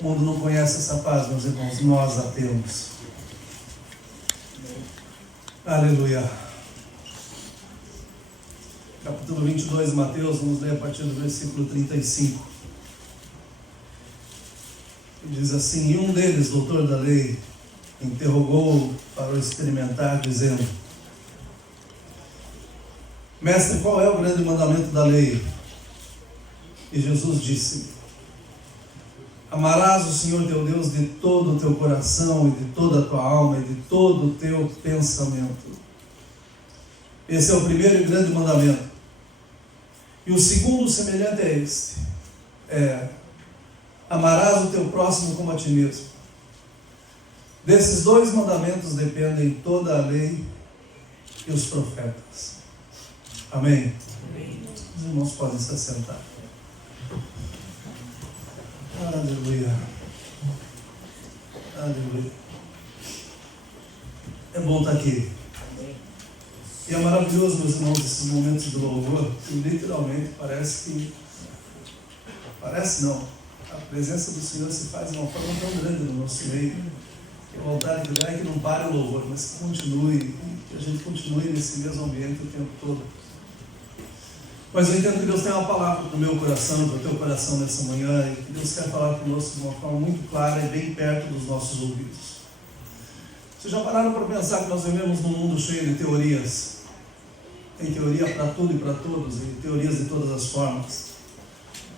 O mundo não conhece essa paz, meus irmãos, nós a temos. Aleluia. Capítulo 22 de Mateus, vamos ler a partir do versículo 35. Diz assim: E um deles, doutor da lei, interrogou-o para o experimentar, dizendo: Mestre, qual é o grande mandamento da lei? E Jesus disse: Amarás o Senhor teu Deus de todo o teu coração, e de toda a tua alma, e de todo o teu pensamento. Esse é o primeiro e grande mandamento. E o segundo semelhante a este: amarás o teu próximo como a ti mesmo. Desses dois mandamentos dependem toda a lei e os profetas. Amém? Amém. Os irmãos podem se assentar. Aleluia. Aleluia. É bom estar aqui. E é maravilhoso, meus irmãos, esses momentos de louvor, que literalmente parece não. A presença do Senhor se faz de uma forma tão grande no nosso meio. Que a vontade de dar é que não pare o louvor, mas que continue, que a gente continue nesse mesmo ambiente o tempo todo. Mas eu entendo que Deus tem uma palavra para o meu coração, para o teu coração nessa manhã, e que Deus quer falar conosco de uma forma muito clara e bem perto dos nossos ouvidos. Vocês já pararam para pensar que nós vivemos num mundo cheio de teorias? Tem teoria para tudo e para todos, e teorias de todas as formas.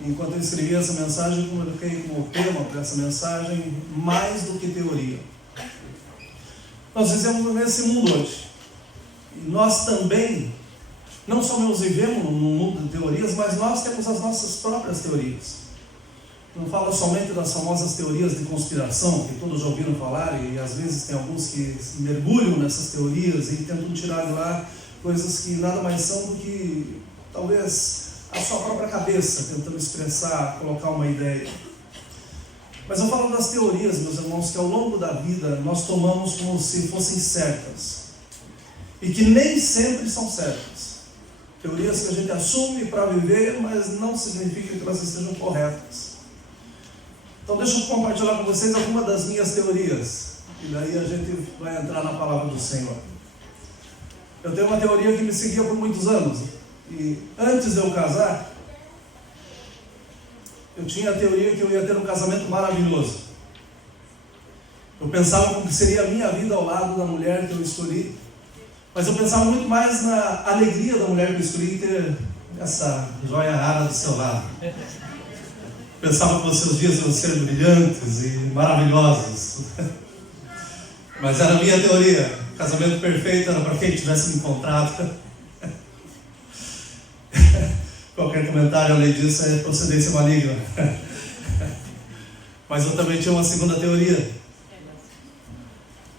Enquanto eu escrevia essa mensagem, eu coloquei como tema para essa mensagem: mais do que teoria. Nós vivemos nesse mundo hoje. E nós também, não somente vivemos num mundo de teorias, mas nós temos as nossas próprias teorias. Não falo somente das famosas teorias de conspiração, que todos já ouviram falar, e às vezes tem alguns que mergulham nessas teorias e tentam tirar de lá coisas que nada mais são do que, talvez, a sua própria cabeça, tentando expressar, colocar uma ideia. Mas eu falo das teorias, meus irmãos, que ao longo da vida nós tomamos como se fossem certas, e que nem sempre são certas. Teorias que a gente assume para viver, mas não significa que elas estejam corretas. Então deixa eu compartilhar com vocês algumas das minhas teorias, e daí a gente vai entrar na palavra do Senhor. Eu tenho uma teoria que me seguia por muitos anos, e antes de eu casar, eu tinha a teoria que eu ia ter um casamento maravilhoso. Eu pensava como que seria a minha vida ao lado da mulher que eu escolhi, mas eu pensava muito mais na alegria da mulher que eu escolhi ter essa joia rara do seu lado. Pensava que os seus dias iam ser brilhantes e maravilhosos. Mas era a minha teoria. O casamento perfeito era para quem tivesse me encontrado. Qualquer comentário além disso é procedência maligna. Mas eu também tinha uma segunda teoria.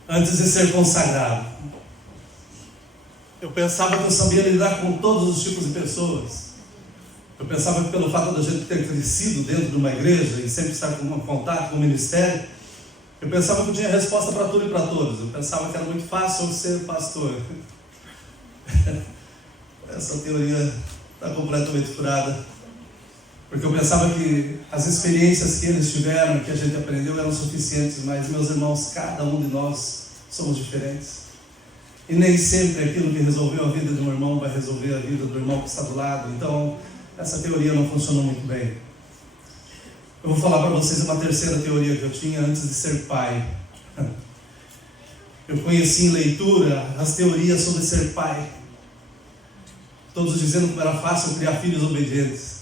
Antes de ser consagrado, eu pensava que eu sabia lidar com todos os tipos de pessoas. Eu pensava que pelo fato da gente ter crescido dentro de uma igreja e sempre estar com contato com o ministério, eu pensava que eu tinha resposta para tudo e para todos. Eu pensava que era muito fácil ser pastor. Essa teoria está completamente furada. Porque eu pensava que as experiências que eles tiveram, que a gente aprendeu, eram suficientes. Mas, meus irmãos, cada um de nós somos diferentes. E nem sempre aquilo que resolveu a vida de um irmão vai resolver a vida do irmão que está do lado. Então, essa teoria não funcionou muito bem. Eu vou falar para vocês uma terceira teoria que eu tinha antes de ser pai. Eu conheci em leitura as teorias sobre ser pai. Todos dizendo como era fácil criar filhos obedientes.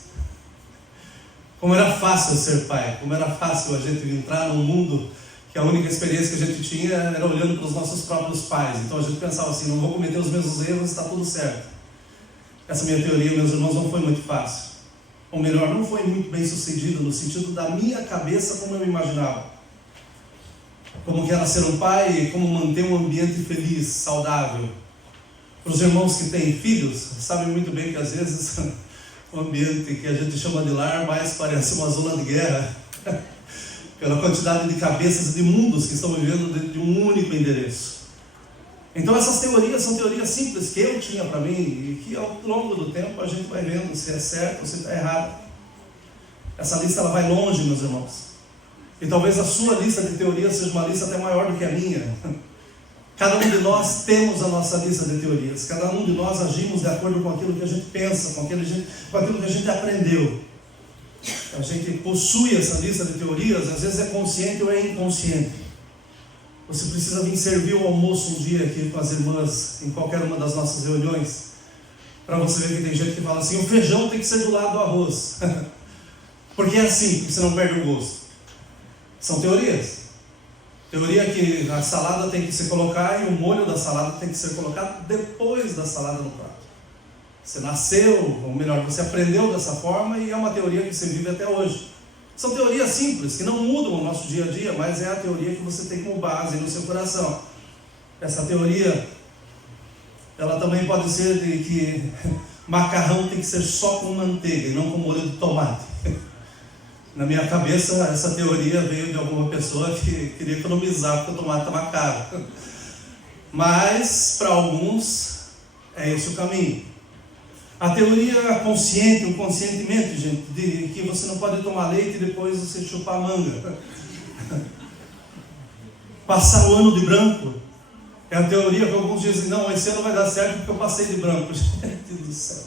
Como era fácil ser pai. Como era fácil a gente entrar num mundo que a única experiência que a gente tinha era olhando para os nossos próprios pais. Então a gente pensava assim: não vou cometer os mesmos erros, está tudo certo. Essa minha teoria, meus irmãos, não foi muito fácil. Ou melhor, não foi muito bem sucedida no sentido da minha cabeça como eu imaginava. Como que era ser um pai e como manter um ambiente feliz, saudável. Para os irmãos que têm filhos, sabem muito bem que às vezes o ambiente que a gente chama de lar mais parece uma zona de guerra. Pela quantidade de cabeças de mundos que estão vivendo dentro de um único endereço. Então essas teorias são teorias simples que eu tinha para mim e que ao longo do tempo a gente vai vendo se é certo ou se está errado. Essa lista ela vai longe, meus irmãos. E talvez a sua lista de teorias seja uma lista até maior do que a minha. Cada um de nós temos a nossa lista de teorias. Cada um de nós agimos de acordo com aquilo que a gente pensa, com aquilo que a gente aprendeu. A gente possui essa lista de teorias, às vezes é consciente ou é inconsciente. Você precisa vir servir o almoço um dia aqui com as irmãs, em qualquer uma das nossas reuniões, para você ver que tem gente que fala assim: o feijão tem que ser do lado do arroz. Porque é assim, que você não perde o gosto. São teorias. Teoria que a salada tem que se colocar e o molho da salada tem que ser colocado depois da salada no prato. Você nasceu, ou melhor, você aprendeu dessa forma e é uma teoria que você vive até hoje. São teorias simples, que não mudam o nosso dia a dia, mas é a teoria que você tem como base no seu coração. Essa teoria, ela também pode ser de que macarrão tem que ser só com manteiga e não com molho de tomate. Na minha cabeça, essa teoria veio de alguma pessoa que queria economizar porque o tomate estava caro. Mas, para alguns, é esse o caminho. A teoria consciente, o conscientemente, gente, de que você não pode tomar leite e depois você chupar manga. Passar o ano de branco. É a teoria que alguns dizem: não, esse ano vai dar certo porque eu passei de branco. Gente do céu.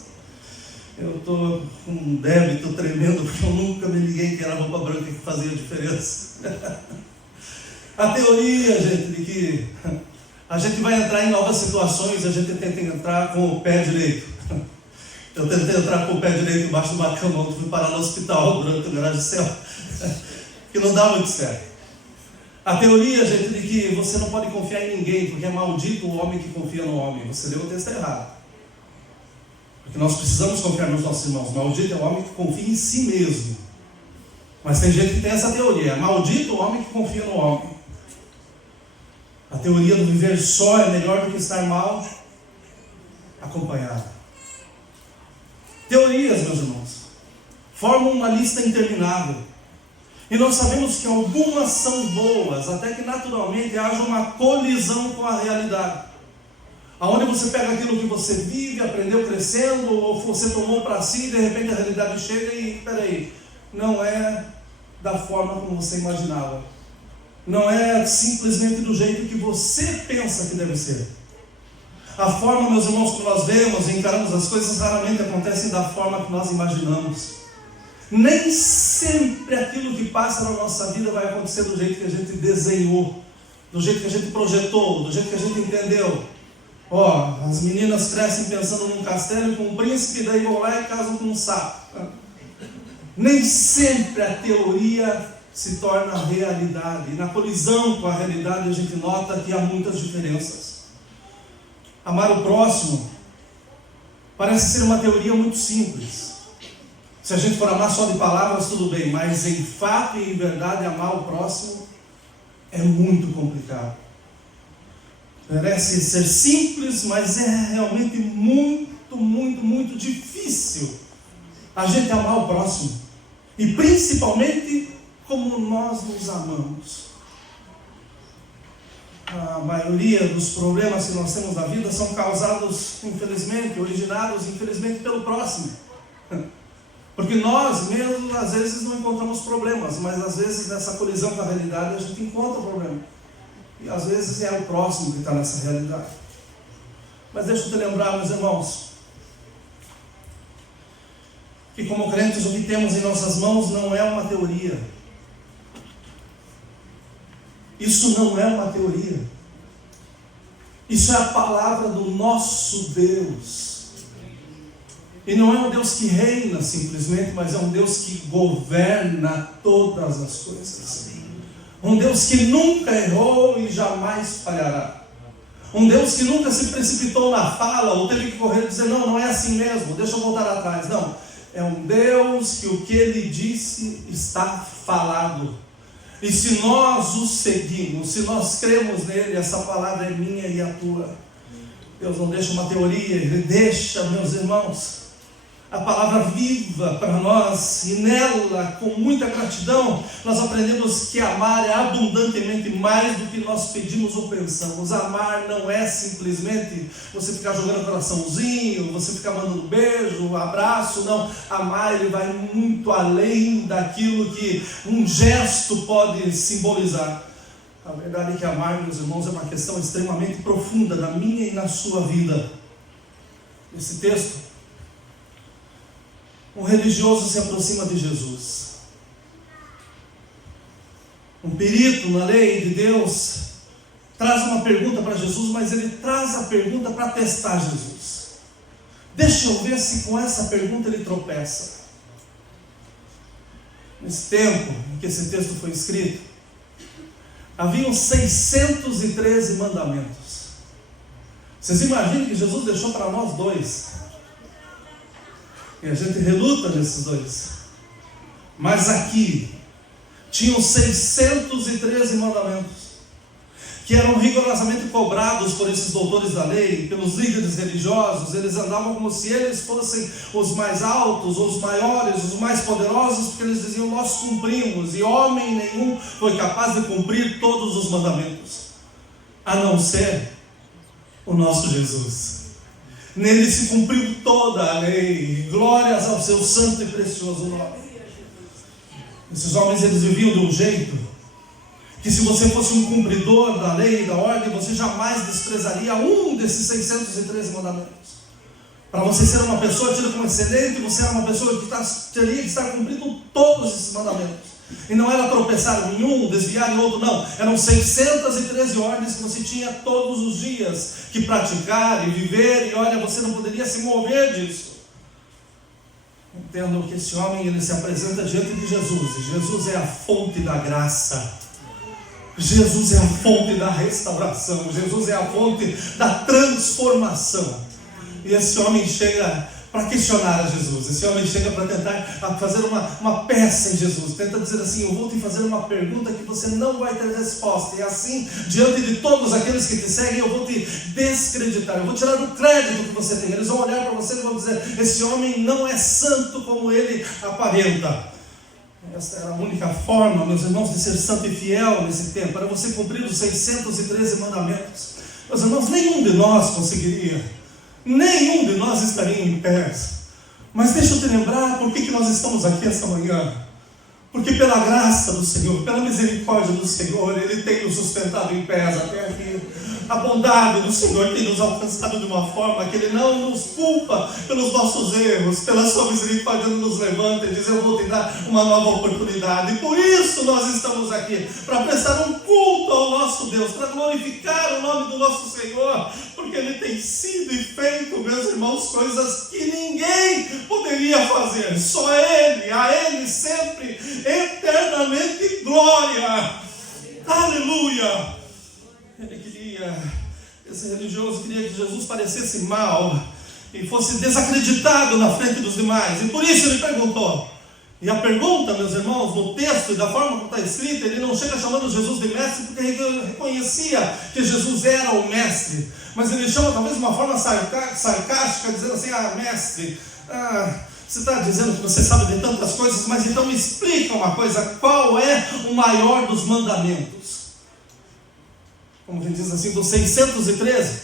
Eu estou com um débito tremendo porque eu nunca me liguei que era roupa branca que fazia diferença. A teoria, gente, de que a gente vai entrar em novas situações, a gente tenta entrar com o pé direito. Eu tentei entrar com o pé direito embaixo do macamão, fui parar no hospital durante o Garagem do Céu, que não dá muito certo. A teoria, gente, de que você não pode confiar em ninguém, porque é maldito o homem que confia no homem. Você leu o texto errado. Porque nós precisamos confiar nos nossos irmãos. Maldito é o homem que confia em si mesmo. Mas tem gente que tem essa teoria: maldito o homem que confia no homem. A teoria do viver só é melhor do que estar mal acompanhado. Teorias, meus irmãos, formam uma lista interminável. E nós sabemos que algumas são boas, até que naturalmente haja uma colisão com a realidade. Aonde você pega aquilo que você vive, aprendeu crescendo, ou você tomou para si, e de repente a realidade chega e, peraí, não é da forma como você imaginava. Não é simplesmente do jeito que você pensa que deve ser. A forma, meus irmãos, que nós vemos e encaramos as coisas raramente acontecem da forma que nós imaginamos. Nem sempre aquilo que passa na nossa vida vai acontecer do jeito que a gente desenhou, do jeito que a gente projetou, do jeito que a gente entendeu. As meninas crescem pensando num castelo com um príncipe, daí vão lá e casam com um sapo. Nem sempre a teoria se torna realidade. E na colisão com a realidade a gente nota que há muitas diferenças. Amar o próximo parece ser uma teoria muito simples. Se a gente for amar só de palavras, tudo bem, mas em fato e em verdade amar o próximo é muito complicado. Parece ser simples, mas é realmente muito, muito, muito difícil a gente amar o próximo. E principalmente como nós nos amamos. A maioria dos problemas que nós temos na vida são causados, infelizmente, originados, infelizmente, pelo próximo. Porque nós mesmos, às vezes, não encontramos problemas, mas às vezes, nessa colisão com a realidade, a gente encontra o problema. E às vezes é o próximo que está nessa realidade. Mas deixa eu te lembrar, meus irmãos, que como crentes o que temos em nossas mãos não é uma teoria. Isso não é uma teoria. Isso é a palavra do nosso Deus. E não é um Deus que reina simplesmente, mas é um Deus que governa todas as coisas. Um Deus que nunca errou e jamais falhará. Um Deus que nunca se precipitou na fala ou teve que correr e dizer: não é assim mesmo, deixa eu voltar atrás. Não, é um Deus que o que Ele disse está falado. E se nós o seguimos, se nós cremos nele, essa palavra é minha e a tua. Deus não deixa uma teoria, Ele deixa, meus irmãos, a palavra viva para nós, e nela, com muita gratidão, nós aprendemos que amar é abundantemente mais do que nós pedimos ou pensamos. Amar não é simplesmente você ficar jogando coraçãozinho, você ficar mandando beijo, abraço, não. Amar, ele vai muito além daquilo que um gesto pode simbolizar. A verdade é que amar, meus irmãos, é uma questão extremamente profunda na minha e na sua vida. Esse texto, um religioso se aproxima de Jesus. Um perito na lei de Deus traz uma pergunta para Jesus, mas ele traz a pergunta para testar Jesus. Deixa eu ver se com essa pergunta ele tropeça. Nesse tempo em que esse texto foi escrito, haviam 613 mandamentos. Vocês imaginam que Jesus deixou para nós 2? E a gente reluta nesses 2. Mas aqui tinham 613 mandamentos que eram rigorosamente cobrados por esses doutores da lei, pelos líderes religiosos. Eles andavam como se eles fossem os mais altos, os maiores, os mais poderosos, porque eles diziam: nós cumprimos, e homem nenhum foi capaz de cumprir todos os mandamentos, a não ser o nosso Jesus. Nele se cumpriu toda a lei, glórias ao seu santo e precioso nome. Esses homens, eles viviam de um jeito que, se você fosse um cumpridor da lei e da ordem, você jamais desprezaria um desses 613 mandamentos. Para você ser uma pessoa tida como excelente, você era uma pessoa que teria que estar cumprindo todos esses mandamentos. E não era tropeçar em um, desviar em outro, não. Eram 613 ordens que você tinha todos os dias que praticar e viver. E olha, você não poderia se mover disso. Entendo que esse homem, ele se apresenta diante de Jesus. E Jesus é a fonte da graça. Jesus é a fonte da restauração. Jesus é a fonte da transformação. E esse homem chega para questionar a Jesus. Esse homem chega para tentar fazer uma peça em Jesus. Tenta dizer assim: eu vou te fazer uma pergunta que você não vai ter resposta. E assim, diante de todos aqueles que te seguem, eu vou te descreditar. Eu vou tirar o crédito que você tem. Eles vão olhar para você e vão dizer: esse homem não é santo como ele aparenta. Essa era a única forma, meus irmãos, de ser santo e fiel nesse tempo. Era você cumprir os 613 mandamentos. Meus irmãos, nenhum de nós conseguiria. Nenhum de nós estaria em pé. Mas deixa eu te lembrar por que nós estamos aqui essa manhã. Porque pela graça do Senhor, pela misericórdia do Senhor, Ele tem nos sustentado em pé até aqui. A bondade do Senhor tem nos alcançado de uma forma que Ele não nos culpa pelos nossos erros. Pela sua misericórdia Ele nos levanta e diz: eu vou te dar uma nova oportunidade. E por isso nós estamos aqui, para prestar um culto ao nosso Deus, para glorificar o nome do nosso Senhor, porque Ele tem sido e feito, meus irmãos, coisas que ninguém poderia fazer. Só Ele, a Ele sempre, eternamente glória. Aleluia. Esse religioso queria que Jesus parecesse mal e fosse desacreditado na frente dos demais, e por isso ele perguntou. E a pergunta, meus irmãos, no texto e da forma como está escrita, ele não chega chamando Jesus de mestre, porque ele reconhecia que Jesus era o mestre, mas ele chama talvez de uma forma sarcástica, dizendo assim: mestre, você está dizendo que você sabe de tantas coisas, mas então me explica uma coisa: qual é o maior dos mandamentos? Como a gente diz assim, dos 613,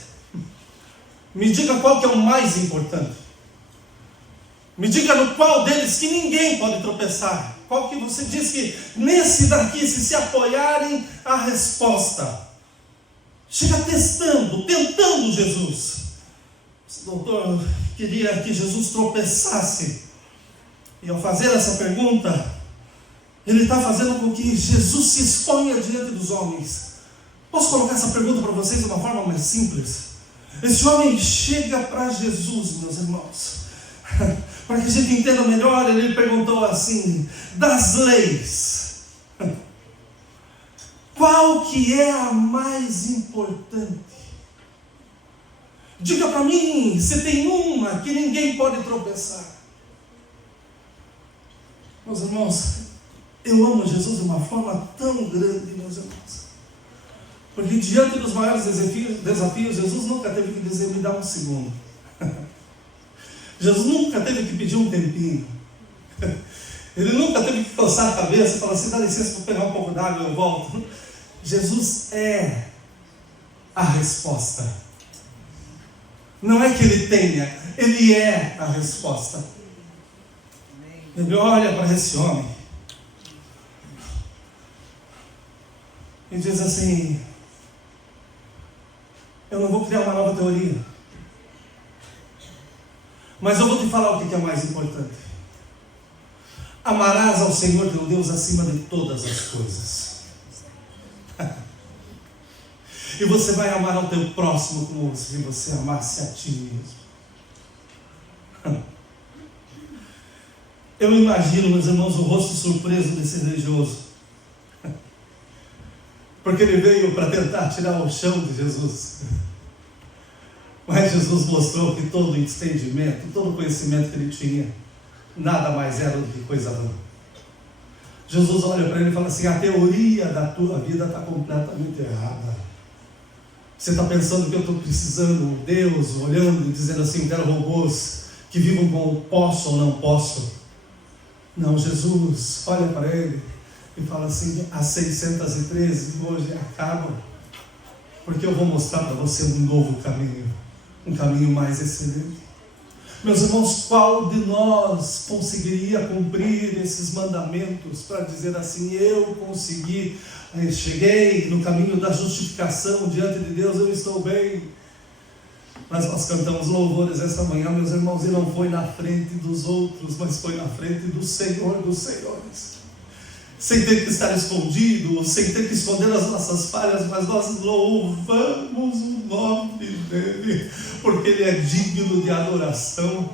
me diga qual que é o mais importante. Me diga no qual deles que ninguém pode tropeçar. Qual que você diz que nesse daqui, se apoiarem, a resposta. Chega tentando Jesus. Esse doutor queria que Jesus tropeçasse. E ao fazer essa pergunta, ele está fazendo com que Jesus se exponha diante dos homens. Posso colocar essa pergunta para vocês de uma forma mais simples? Esse homem chega para Jesus, meus irmãos, para que a gente entenda melhor. Ele perguntou assim: das leis, qual que é a mais importante? Diga para mim se tem uma que ninguém pode tropeçar. Meus irmãos, eu amo Jesus de uma forma tão grande, meus irmãos, porque diante dos maiores desafios, Jesus nunca teve que dizer: me dá um segundo. Jesus nunca teve que pedir um tempinho. Ele nunca teve que coçar a cabeça e falar assim: dá licença para pegar um pouco d'água e eu volto. Jesus é a resposta. Não é que ele tenha, ele é a resposta. Ele olha para esse homem e diz assim: eu não vou criar uma nova teoria, mas eu vou te falar o que é mais importante. Amarás ao Senhor teu Deus acima de todas as coisas. E você vai amar ao teu próximo como se você amasse a ti mesmo. Eu imagino, meus irmãos, o rosto surpreso desse religioso. Porque ele veio para tentar tirar o chão de Jesus. Mas Jesus mostrou que todo o entendimento, todo o conhecimento que ele tinha, nada mais era do que coisa vã. Jesus olha para ele e fala assim: a teoria da tua vida está completamente errada. Você está pensando que eu estou precisando de Deus, olhando e dizendo assim: eu quero robôs que vivam com o posso ou não posso. Não, Jesus olha para ele e fala assim: as 613 hoje acabam, porque eu vou mostrar para você um novo caminho, um caminho mais excelente. Meus irmãos, qual de nós conseguiria cumprir esses mandamentos para dizer assim: eu consegui, cheguei no caminho da justificação diante de Deus, eu estou bem? Mas nós cantamos louvores esta manhã, meus irmãos, e não foi na frente dos outros, mas foi na frente do Senhor dos Senhores. Sem ter que estar escondido, sem ter que esconder as nossas falhas, mas nós louvamos o nome dEle, porque Ele é digno de adoração.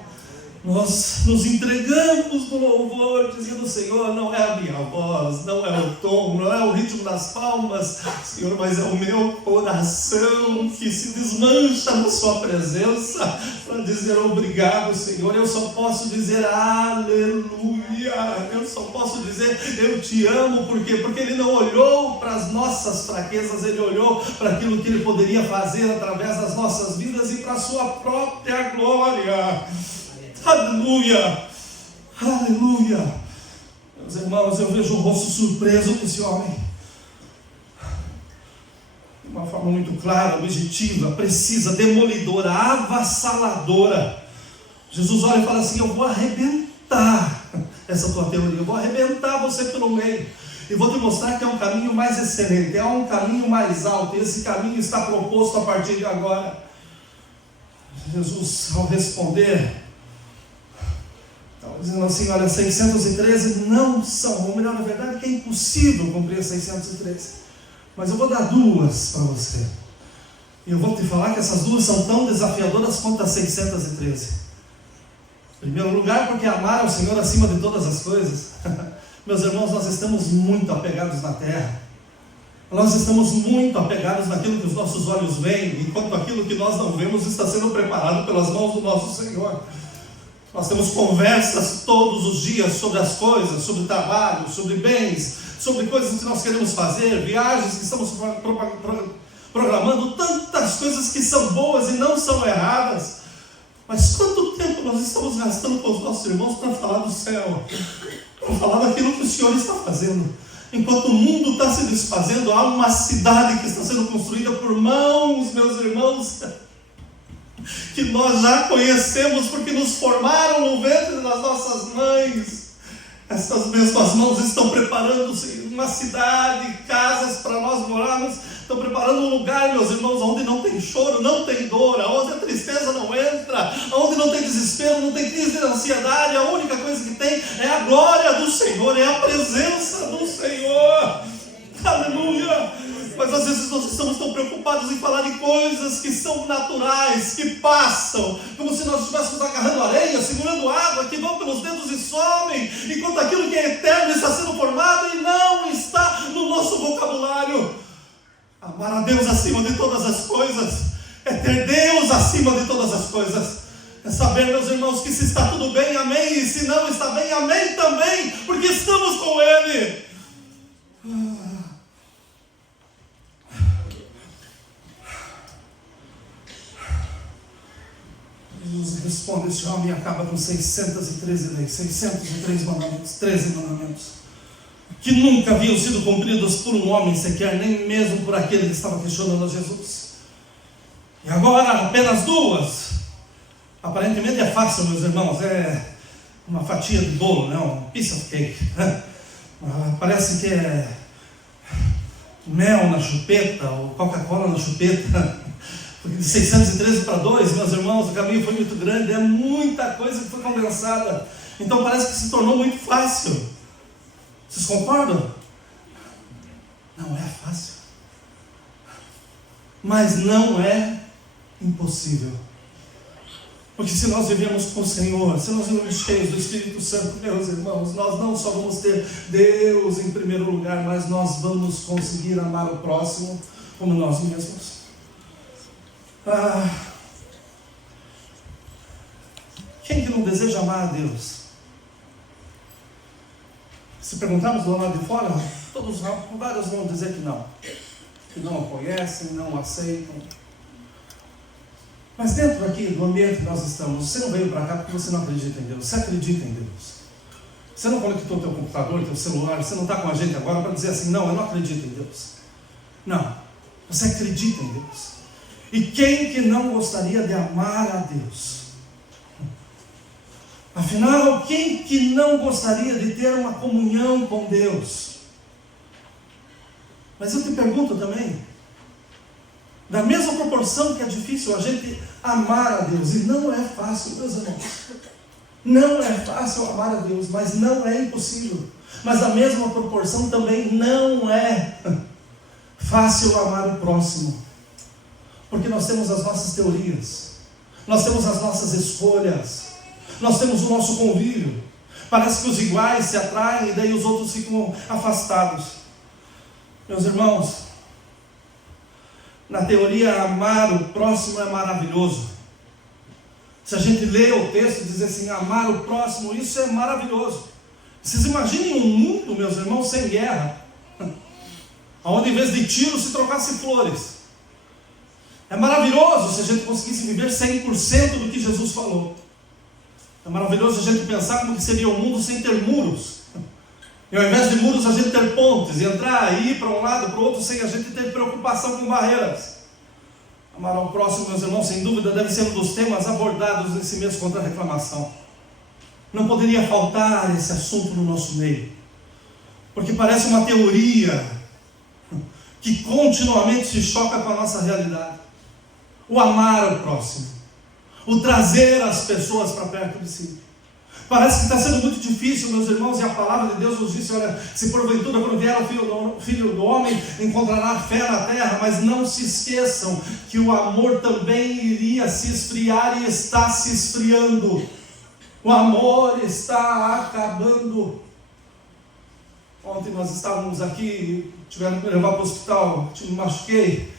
Nós nos entregamos no louvor, dizendo: Senhor, não é a minha voz, não é o tom, não é o ritmo das palmas, Senhor, mas é o meu coração que se desmancha na sua presença, para dizer obrigado, Senhor. Eu só posso dizer aleluia, eu só posso dizer eu te amo. Por quê? Porque Ele não olhou para as nossas fraquezas, Ele olhou para aquilo que Ele poderia fazer através das nossas vidas e para a sua própria glória. Aleluia, aleluia. Meus irmãos, eu vejo o rosto surpreso desse homem, de uma forma muito clara, objetiva, precisa, demolidora, avassaladora. Jesus olha e fala assim: eu vou arrebentar essa tua teoria, eu vou arrebentar você pelo meio, e vou te mostrar que é um caminho mais excelente, é um caminho mais alto, e esse caminho está proposto a partir de agora. Jesus, ao responder, dizendo assim: olha, 613 não são, ou melhor, na verdade, que é impossível cumprir 613, mas eu vou dar duas para você, e eu vou te falar que essas duas são tão desafiadoras quanto as 613. Em primeiro lugar, porque amar ao Senhor acima de todas as coisas. Meus irmãos, nós estamos muito apegados na terra, nós estamos muito apegados naquilo que os nossos olhos veem, enquanto aquilo que nós não vemos está sendo preparado pelas mãos do nosso Senhor. Nós temos conversas todos os dias sobre as coisas, sobre trabalho, sobre bens, sobre coisas que nós queremos fazer, viagens que estamos programando, tantas coisas que são boas e não são erradas. Mas quanto tempo nós estamos gastando com os nossos irmãos para falar do céu, para falar daquilo que o Senhor está fazendo? Enquanto o mundo está se desfazendo, há uma cidade que está sendo construída por mãos, meus irmãos, que nós já conhecemos porque nos formaram no ventre das nossas mães. Essas mesmas mãos estão preparando uma cidade, casas para nós morarmos, estão preparando um lugar, meus irmãos, onde não tem choro, não tem dor, onde a tristeza não entra, onde não tem desespero, não tem crise de ansiedade. A única coisa que tem é a glória do Senhor, é a presença do Senhor. Aleluia! Mas às vezes nós estamos tão preocupados em falar de coisas que são naturais, que passam, como se nós estivéssemos agarrando areia, segurando água, que vão pelos dedos e somem, enquanto aquilo que é eterno está sendo formado e não está no nosso vocabulário. Amar a Deus acima de todas as coisas é ter Deus acima de todas as coisas. É saber, meus irmãos, que se está tudo bem, amém, e se não está bem, amém também, porque estamos com Ele. Jesus responde: esse homem acaba com 613 leis, 603 mandamentos, 13 mandamentos, que nunca haviam sido cumpridos por um homem sequer, nem mesmo por aquele que estava questionando a Jesus. E agora apenas duas. Aparentemente é fácil, meus irmãos, é uma fatia de bolo, né? Um piece of cake. Parece que é mel na chupeta, ou Coca-Cola na chupeta. Porque de 613 para 2, meus irmãos, o caminho foi muito grande, é muita coisa que foi condensada. Então parece que se tornou muito fácil. Vocês concordam? Não é fácil, mas não é impossível. Porque se nós vivemos com o Senhor, se nós vivemos cheios do Espírito Santo, meus irmãos, nós não só vamos ter Deus em primeiro lugar, mas nós vamos conseguir amar o próximo como nós mesmos. Quem que não deseja amar a Deus? Se perguntarmos do lado de fora, vários vão dizer que não o conhecem, não o aceitam. Mas dentro aqui do ambiente que nós estamos, você não veio para cá porque você não acredita em Deus, você acredita em Deus. Você não conectou teu computador, teu celular, você não está com a gente agora para dizer assim: não, eu não acredito em Deus. Não, você acredita em Deus. E quem que não gostaria de amar a Deus? Afinal, quem que não gostaria de ter uma comunhão com Deus? Mas eu te pergunto também, da mesma proporção que é difícil a gente amar a Deus, e não é fácil, meus irmãos, não é fácil amar a Deus, mas não é impossível. Mas da mesma proporção também não é fácil amar o próximo, porque nós temos as nossas teorias, nós temos as nossas escolhas, nós temos o nosso convívio. Parece que os iguais se atraem e daí os outros ficam afastados. Meus irmãos, na teoria, amar o próximo é maravilhoso. Se a gente lê o texto e diz assim: amar o próximo, isso é maravilhoso. Vocês imaginem um mundo, meus irmãos, sem guerra, onde em vez de tiros se trocasse flores. É maravilhoso se a gente conseguisse viver 100% do que Jesus falou. É maravilhoso a gente pensar como que seria o mundo sem ter muros. E ao invés de muros, a gente ter pontes, e entrar e ir para um lado, para o outro, sem a gente ter preocupação com barreiras. Amar ao próximo, meus irmãos, sem dúvida deve ser um dos temas abordados nesse mês contra a reclamação. Não poderia faltar esse assunto no nosso meio, porque parece uma teoria que continuamente se choca com a nossa realidade. O amar ao próximo, o trazer as pessoas para perto de si. Parece que está sendo muito difícil, meus irmãos, e a palavra de Deus nos disse: olha, se porventura quando vier o Filho do Homem, encontrará fé na terra. Mas não se esqueçam que o amor também iria se esfriar e está se esfriando. O amor está acabando. Ontem nós estávamos aqui, tiveram que me levar para o hospital, me machuquei,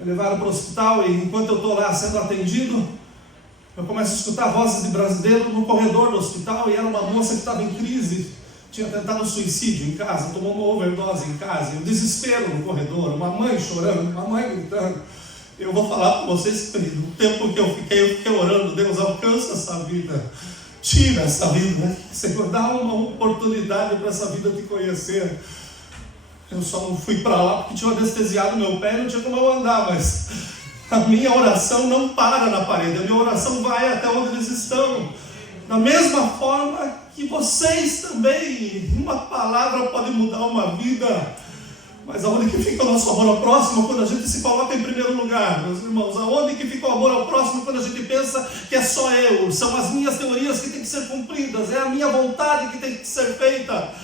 me levaram para o hospital, e enquanto eu estou lá sendo atendido, eu começo a escutar vozes de brasileiro no corredor do hospital, e era uma moça que estava em crise, tinha tentado suicídio em casa, tomou uma overdose em casa, e um desespero no corredor, uma mãe chorando, uma mãe gritando. Eu vou falar para vocês, no tempo que eu fiquei orando: Deus, alcança essa vida, tira essa vida, Senhor, dá uma oportunidade para essa vida te conhecer. Eu só não fui para lá porque tinha anestesiado meu pé e não tinha como eu andar, mas a minha oração não para na parede, a minha oração vai até onde eles estão. Da mesma forma que vocês também, uma palavra pode mudar uma vida. Mas aonde que fica o nosso amor ao próximo quando a gente se coloca em primeiro lugar, meus irmãos? Aonde que fica o amor ao próximo quando a gente pensa que é só eu, são as minhas teorias que têm que ser cumpridas, é a minha vontade que tem que ser feita?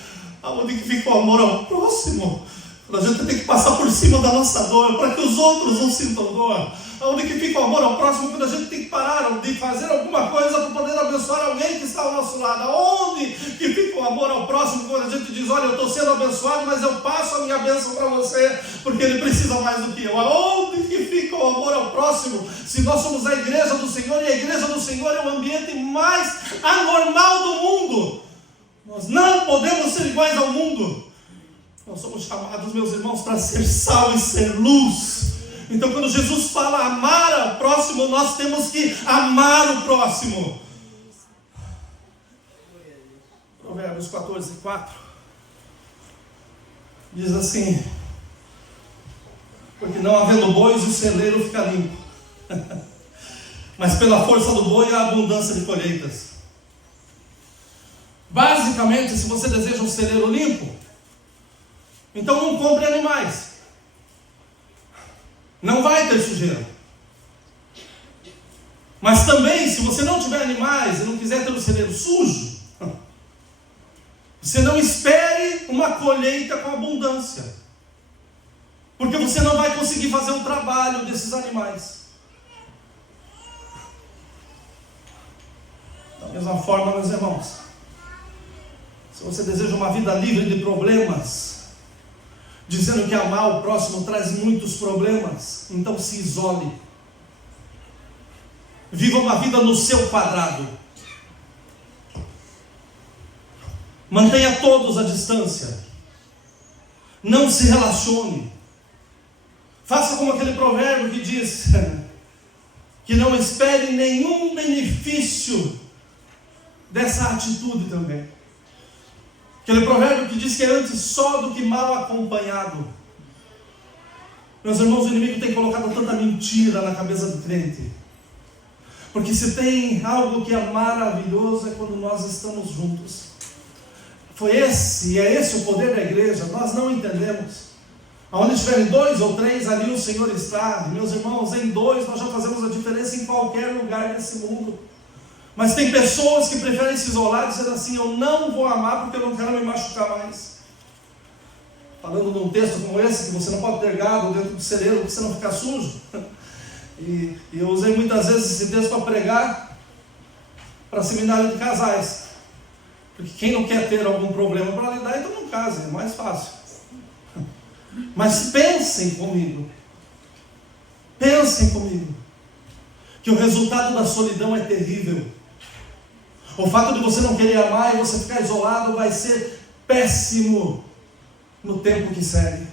Aonde que fica o amor ao próximo quando a gente tem que passar por cima da nossa dor para que os outros não sintam dor? Aonde que fica o amor ao próximo quando a gente tem que parar de fazer alguma coisa para poder abençoar alguém que está ao nosso lado? Aonde que fica o amor ao próximo quando a gente diz: olha, eu estou sendo abençoado, mas eu passo a minha bênção para você porque ele precisa mais do que eu? Aonde que fica o amor ao próximo se nós somos a igreja do Senhor, e a igreja do Senhor é o ambiente mais anormal do mundo? Nós não podemos ser iguais ao mundo. Nós somos chamados, meus irmãos, para ser sal e ser luz. Então, quando Jesus fala amar o próximo, nós temos que amar o próximo. Provérbios 14:4 diz assim: porque não havendo bois, o celeiro fica limpo, mas pela força do boi há abundância de colheitas. Basicamente, se você deseja um celeiro limpo, então não compre animais. Não vai ter sujeira. Mas também, se você não tiver animais e não quiser ter um celeiro sujo, você não espere uma colheita com abundância, porque você não vai conseguir fazer o trabalho desses animais. Da mesma forma, meus irmãos, se você deseja uma vida livre de problemas, dizendo que amar o próximo traz muitos problemas, então se isole. Viva uma vida no seu quadrado. Mantenha todos à distância. Não se relacione. Faça como aquele provérbio que diz que não espere nenhum benefício dessa atitude também. Aquele provérbio que diz que é antes só do que mal acompanhado. Meus irmãos, o inimigo tem colocado tanta mentira na cabeça do crente. Porque se tem algo que é maravilhoso é quando nós estamos juntos. É esse o poder da igreja. Nós não entendemos. Onde estiverem 2 ou 3, ali o Senhor está. Meus irmãos, em 2 nós já fazemos a diferença em qualquer lugar desse mundo. Mas tem pessoas que preferem se isolar, dizendo assim: eu não vou amar porque eu não quero me machucar mais. Falando num texto como esse, que você não pode ter gado dentro do celeiro porque você não ficar sujo. E eu usei muitas vezes esse texto para pregar para seminário de casais. Porque quem não quer ter algum problema para lidar, então não case, é mais fácil. Mas pensem comigo, que o resultado da solidão é terrível. O fato de você não querer amar e você ficar isolado vai ser péssimo no tempo que segue.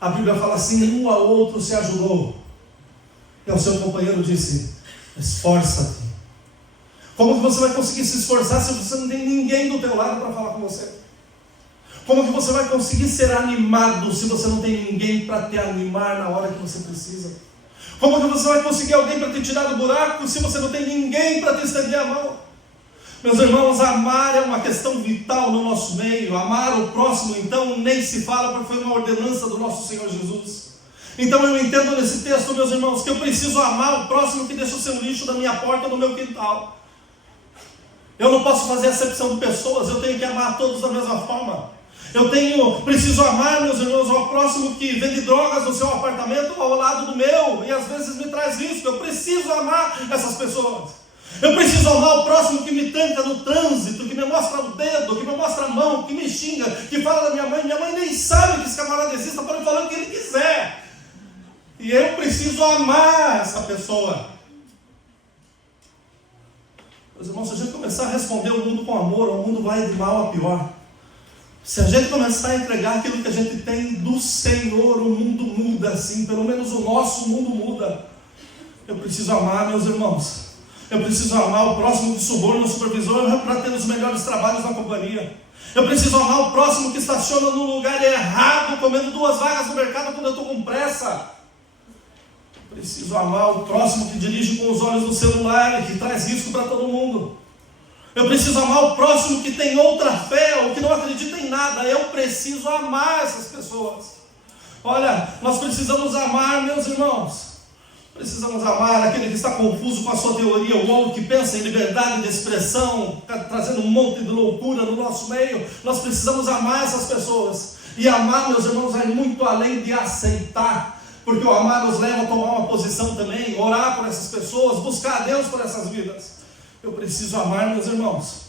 A Bíblia fala assim: um ao outro se ajudou, e ao seu companheiro disse: esforça-te. Como que você vai conseguir se esforçar se você não tem ninguém do teu lado para falar com você? Como que você vai conseguir ser animado se você não tem ninguém para te animar na hora que você precisa? Como que você vai conseguir alguém para te tirar do buraco se você não tem ninguém para te estender a mão? Meus irmãos, amar é uma questão vital no nosso meio. Amar o próximo, então, nem se fala, porque foi uma ordenança do nosso Senhor Jesus. Então eu entendo nesse texto, meus irmãos, que eu preciso amar o próximo que deixa o seu lixo da minha porta, no meu quintal. Eu não posso fazer acepção de pessoas, eu tenho que amar todos da mesma forma. Preciso amar, meus irmãos, ao próximo que vende drogas no seu apartamento ao lado do meu, e às vezes me traz risco. Eu preciso amar essas pessoas. Eu preciso amar o próximo que me tranca no trânsito, que me mostra o dedo, que me mostra a mão, que me xinga, que fala da minha mãe. Minha mãe nem sabe que esse camarada existe, pode falar o que ele quiser. E eu preciso amar essa pessoa. Meus irmãos, se a gente começar a responder o mundo com amor, o mundo vai de mal a pior. Se a gente começar a entregar aquilo que a gente tem do Senhor, o mundo muda assim, pelo menos o nosso mundo muda. Eu preciso amar, meus irmãos. Eu preciso amar o próximo que suborna o supervisor para ter os melhores trabalhos na companhia. Eu preciso amar o próximo que estaciona no lugar errado, comendo 2 vagas no mercado quando eu estou com pressa. Eu preciso amar o próximo que dirige com os olhos no celular e que traz risco para todo mundo. Eu preciso amar o próximo que tem outra fé ou que não acredita em nada. Eu preciso amar essas pessoas. Olha, nós precisamos amar, meus irmãos. Precisamos amar aquele que está confuso com a sua teoria, o outro que pensa em liberdade de expressão, trazendo um monte de loucura no nosso meio. Nós precisamos amar essas pessoas. E amar, meus irmãos, vai muito além de aceitar. Porque o amar nos leva a tomar uma posição também, orar por essas pessoas, buscar a Deus por essas vidas. Eu preciso amar, meus irmãos.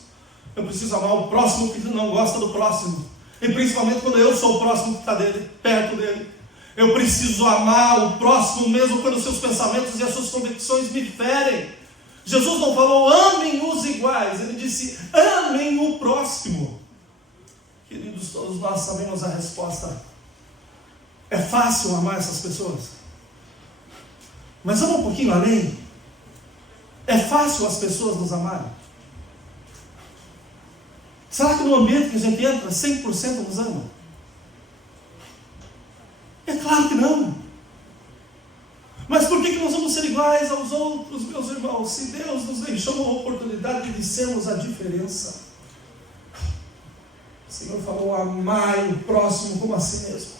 Eu preciso amar o próximo que não gosta do próximo. E principalmente quando eu sou o próximo que está perto dele. Eu preciso amar o próximo mesmo quando os seus pensamentos e as suas convicções me ferem. Jesus não falou amem os iguais, ele disse amem o próximo. Queridos, todos nós sabemos a resposta. É fácil amar essas pessoas? Mas vamos um pouquinho além. É fácil as pessoas nos amarem? Será que no ambiente que a gente entra, 100% nos ama? É claro que não. Mas por que nós vamos ser iguais aos outros, meus irmãos? Se Deus nos deixou uma oportunidade de sermos a diferença. O Senhor falou: amai o próximo como a si mesmo.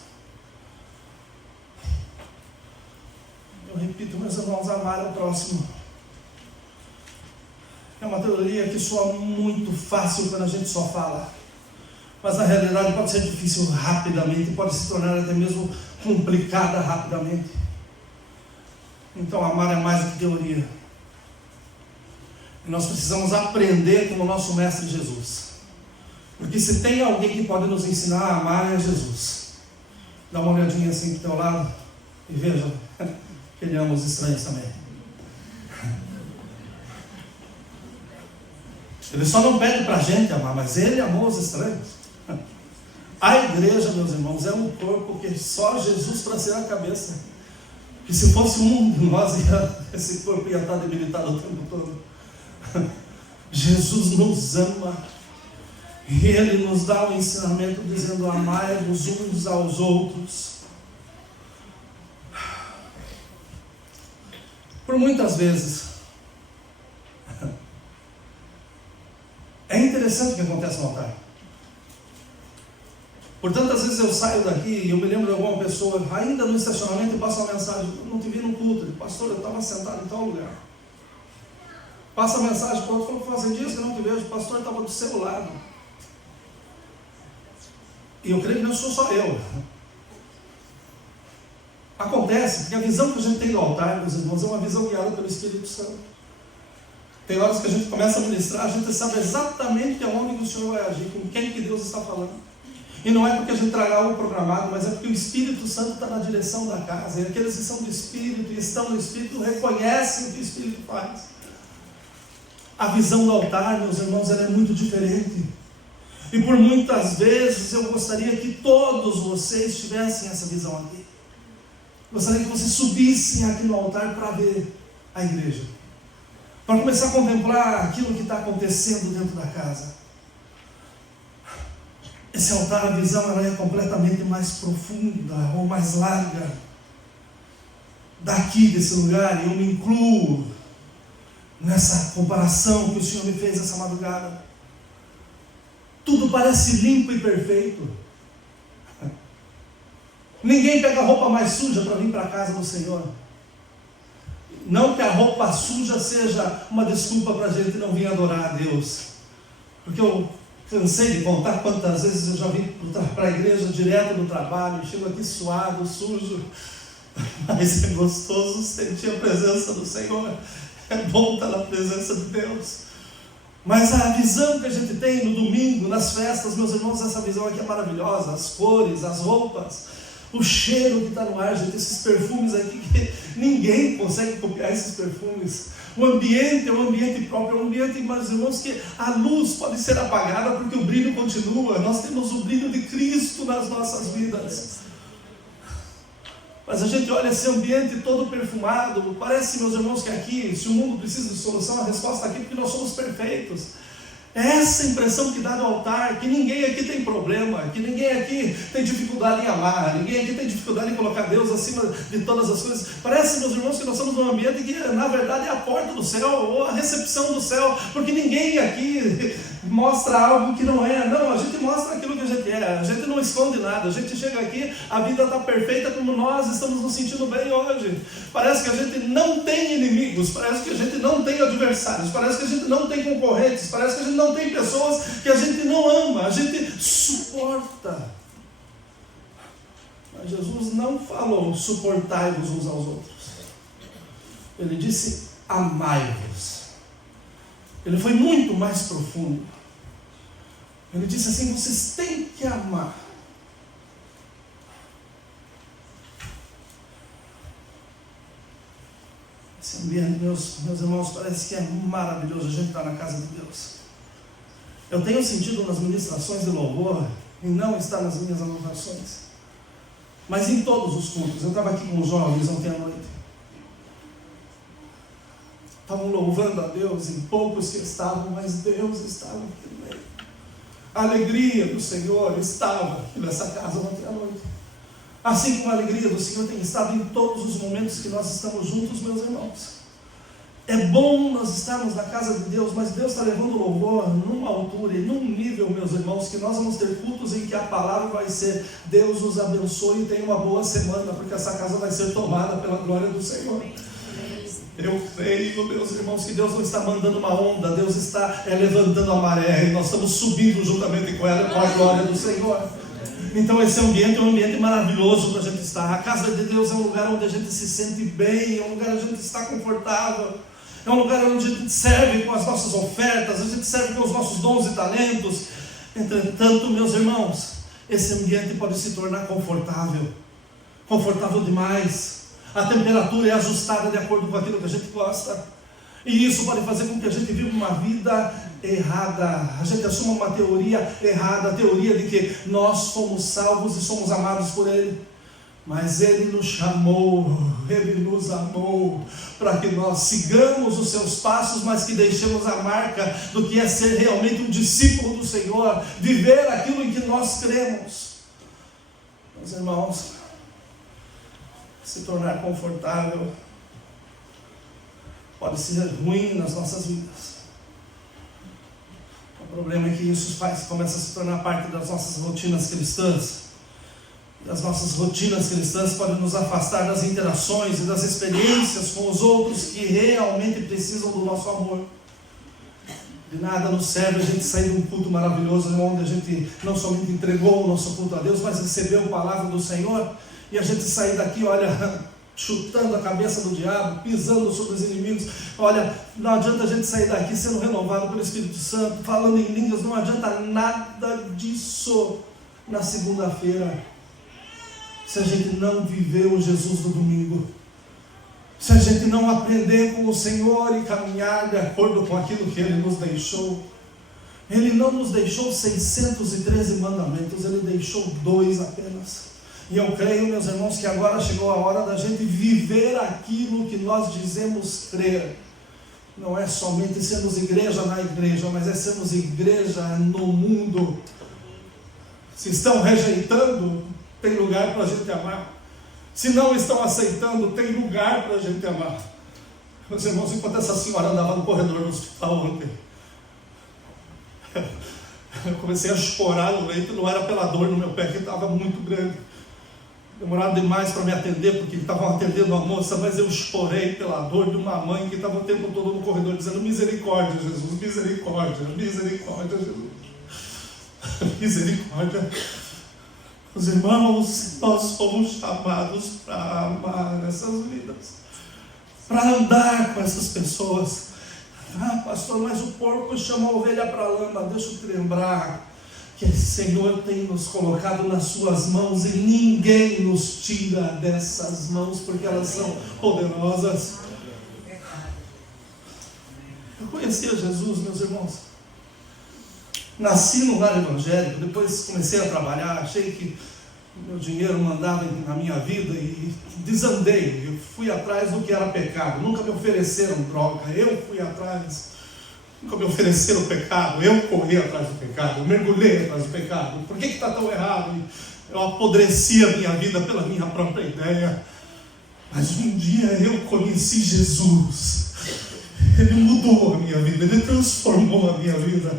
Eu repito, meus irmãos, amar o próximo é uma teoria que soa muito fácil quando a gente só fala, mas na realidade pode ser difícil rapidamente, pode se tornar até mesmo complicada rapidamente. Então amar é mais do que teoria, e nós precisamos aprender com o nosso mestre Jesus, porque se tem alguém que pode nos ensinar a amar, é Jesus. Dá uma olhadinha assim para o teu lado e veja que ele ama os estranhos também. Ele só não pede para a gente amar, mas ele amou os estranhos. A igreja, meus irmãos, é um corpo que só Jesus para ser a cabeça. Que se fosse um de nós, esse corpo ia estar debilitado o tempo todo. Jesus nos ama. E Ele nos dá o ensinamento dizendo: amai-vos uns aos outros. Por muitas vezes, é interessante o que acontece no altar. Por tantas vezes eu saio daqui e eu me lembro de alguma pessoa, ainda no estacionamento, e passa uma mensagem: eu não te vi no culto. Pastor, eu estava sentado em tal lugar. Passa a mensagem para o outro, falou: fazem dias que eu não te vejo. Pastor, eu estava do seu lado. E eu creio que não sou só eu. Acontece, porque a visão que a gente tem do altar, meus irmãos, é uma visão guiada pelo Espírito Santo. Tem horas que a gente começa a ministrar, a gente sabe exatamente aonde o Senhor vai agir, com quem que Deus está falando. E não é porque a gente traga algo programado, mas é porque o Espírito Santo está na direção da casa. E aqueles que são do Espírito e estão no Espírito reconhecem o que o Espírito faz. A visão do altar, meus irmãos, ela é muito diferente. E por muitas vezes eu gostaria que todos vocês tivessem essa visão aqui. Gostaria que vocês subissem aqui no altar para ver a igreja, para começar a contemplar aquilo que está acontecendo dentro da casa. Esse altar, a visão, ela é completamente mais profunda ou mais larga daqui desse lugar, e eu me incluo nessa comparação que o Senhor me fez essa madrugada. Tudo parece limpo e perfeito. Ninguém pega a roupa mais suja para vir para a casa do Senhor. Não que a roupa suja seja uma desculpa para a gente não vir adorar a Deus, porque eu cansei de contar quantas vezes eu já vim para a igreja direto do trabalho, chego aqui suado, sujo, mas é gostoso sentir a presença do Senhor. É bom estar na presença de Deus. Mas a visão que a gente tem no domingo, nas festas, meus irmãos, essa visão aqui é maravilhosa. As cores, as roupas, o cheiro que está no ar, gente, esses perfumes aqui que ninguém consegue copiar esses perfumes. O ambiente é um ambiente próprio, é um ambiente, meus irmãos, que a luz pode ser apagada porque o brilho continua. Nós temos o brilho de Cristo nas nossas vidas. Mas a gente olha esse ambiente todo perfumado, parece, meus irmãos, que aqui, se o mundo precisa de solução, a resposta aqui é porque nós somos perfeitos. É essa impressão que dá no altar, que ninguém aqui tem problema, que ninguém aqui tem dificuldade em amar, ninguém aqui tem dificuldade em colocar Deus acima de todas as coisas. Parece, meus irmãos, que nós estamos num ambiente que na verdade é a porta do céu, ou a recepção do céu, porque ninguém aqui mostra algo que não é. Não, a gente mostra aquilo que a gente é, a gente não esconde nada, a gente chega aqui, a vida está perfeita como nós estamos nos sentindo bem hoje. Parece que a gente não tem inimigos, parece que a gente não tem adversários, parece que a gente não tem concorrentes, parece que a gente não tem pessoas que a gente não ama, a gente suporta. Mas Jesus não falou suportai-vos uns aos outros. Ele disse amai-vos. Ele foi muito mais profundo. Ele disse assim: vocês têm que amar. Esse ambiente, meus irmãos, parece que é maravilhoso. A gente está na casa de Deus. Eu tenho sentido nas ministrações de louvor, e não está nas minhas anotações, mas em todos os cultos. Eu estava aqui com os jovens ontem à noite, estavam louvando a Deus, em poucos que estavam, mas Deus estava aqui no meio. A alegria do Senhor estava aqui nessa casa ontem à noite. Assim como a alegria do Senhor tem estado em todos os momentos que nós estamos juntos, meus irmãos. É bom nós estarmos na casa de Deus, mas Deus está levando louvor numa altura e num nível, meus irmãos, que nós vamos ter cultos em que a palavra vai ser: Deus os abençoe e tenha uma boa semana, porque essa casa vai ser tomada pela glória do Senhor. Eu creio, meus irmãos, que Deus não está mandando uma onda, Deus está levantando a maré, e nós estamos subindo juntamente com ela, com a glória do Senhor. Então esse ambiente é um ambiente maravilhoso para a gente estar. A casa de Deus é um lugar onde a gente se sente bem, é um lugar onde a gente está confortável, é um lugar onde a gente serve com as nossas ofertas, a gente serve com os nossos dons e talentos. Entretanto, meus irmãos, esse ambiente pode se tornar confortável demais. A temperatura é ajustada de acordo com aquilo que a gente gosta. E isso pode fazer com que a gente viva uma vida errada. A gente assuma uma teoria errada, a teoria de que nós fomos salvos e somos amados por Ele. Mas Ele nos chamou, Ele nos amou, para que nós sigamos os seus passos, mas que deixemos a marca do que é ser realmente um discípulo do Senhor, viver aquilo em que nós cremos. Meus irmãos, se tornar confortável pode ser ruim nas nossas vidas. O problema é que isso começa a se tornar parte das nossas rotinas cristãs. E as nossas rotinas cristãs podem nos afastar das interações e das experiências com os outros que realmente precisam do nosso amor. De nada nos serve a gente sair de um culto maravilhoso, onde a gente não somente entregou o nosso culto a Deus, mas recebeu a palavra do Senhor, e a gente sair daqui, olha, chutando a cabeça do diabo, pisando sobre os inimigos. Olha, não adianta a gente sair daqui sendo renovado pelo Espírito Santo, falando em línguas, não adianta nada disso na segunda-feira, se a gente não viver o Jesus do domingo, se a gente não aprender com o Senhor e caminhar de acordo com aquilo que Ele nos deixou. Ele não nos deixou 613 mandamentos, Ele deixou 2 apenas. E eu creio, meus irmãos, que agora chegou a hora da gente viver aquilo que nós dizemos crer. Não é somente sermos igreja na igreja, mas é sermos igreja no mundo. Se estão rejeitando, tem lugar para a gente amar. Se não estão aceitando, tem lugar para a gente amar. Meus irmãos, enquanto essa senhora andava no corredor do hospital ontem, eu comecei a chorar no leito. Não era pela dor no meu pé, que estava muito grande. Demoraram demais para me atender, porque estavam atendendo a moça, mas eu chorei pela dor de uma mãe que estava o tempo todo no corredor dizendo: misericórdia, Jesus, misericórdia, misericórdia, Jesus, misericórdia. Os irmãos, nós somos chamados para amar essas vidas, para andar com essas pessoas. Ah, pastor, mas o porco chama a ovelha para a lama. Deixa eu te lembrar que o Senhor tem nos colocado nas suas mãos, e ninguém nos tira dessas mãos, porque elas são poderosas. Eu conhecia Jesus, meus irmãos. Nasci no lar evangélico, depois comecei a trabalhar, achei que meu dinheiro mandava na minha vida e desandei. Eu fui atrás do que era pecado. Nunca me ofereceram droga, eu fui atrás. Nunca me ofereceram pecado, eu corri atrás do pecado, eu mergulhei atrás do pecado. Por que está tão errado? Eu apodreci a minha vida pela minha própria ideia. Mas um dia eu conheci Jesus. Ele mudou a minha vida, Ele transformou a minha vida.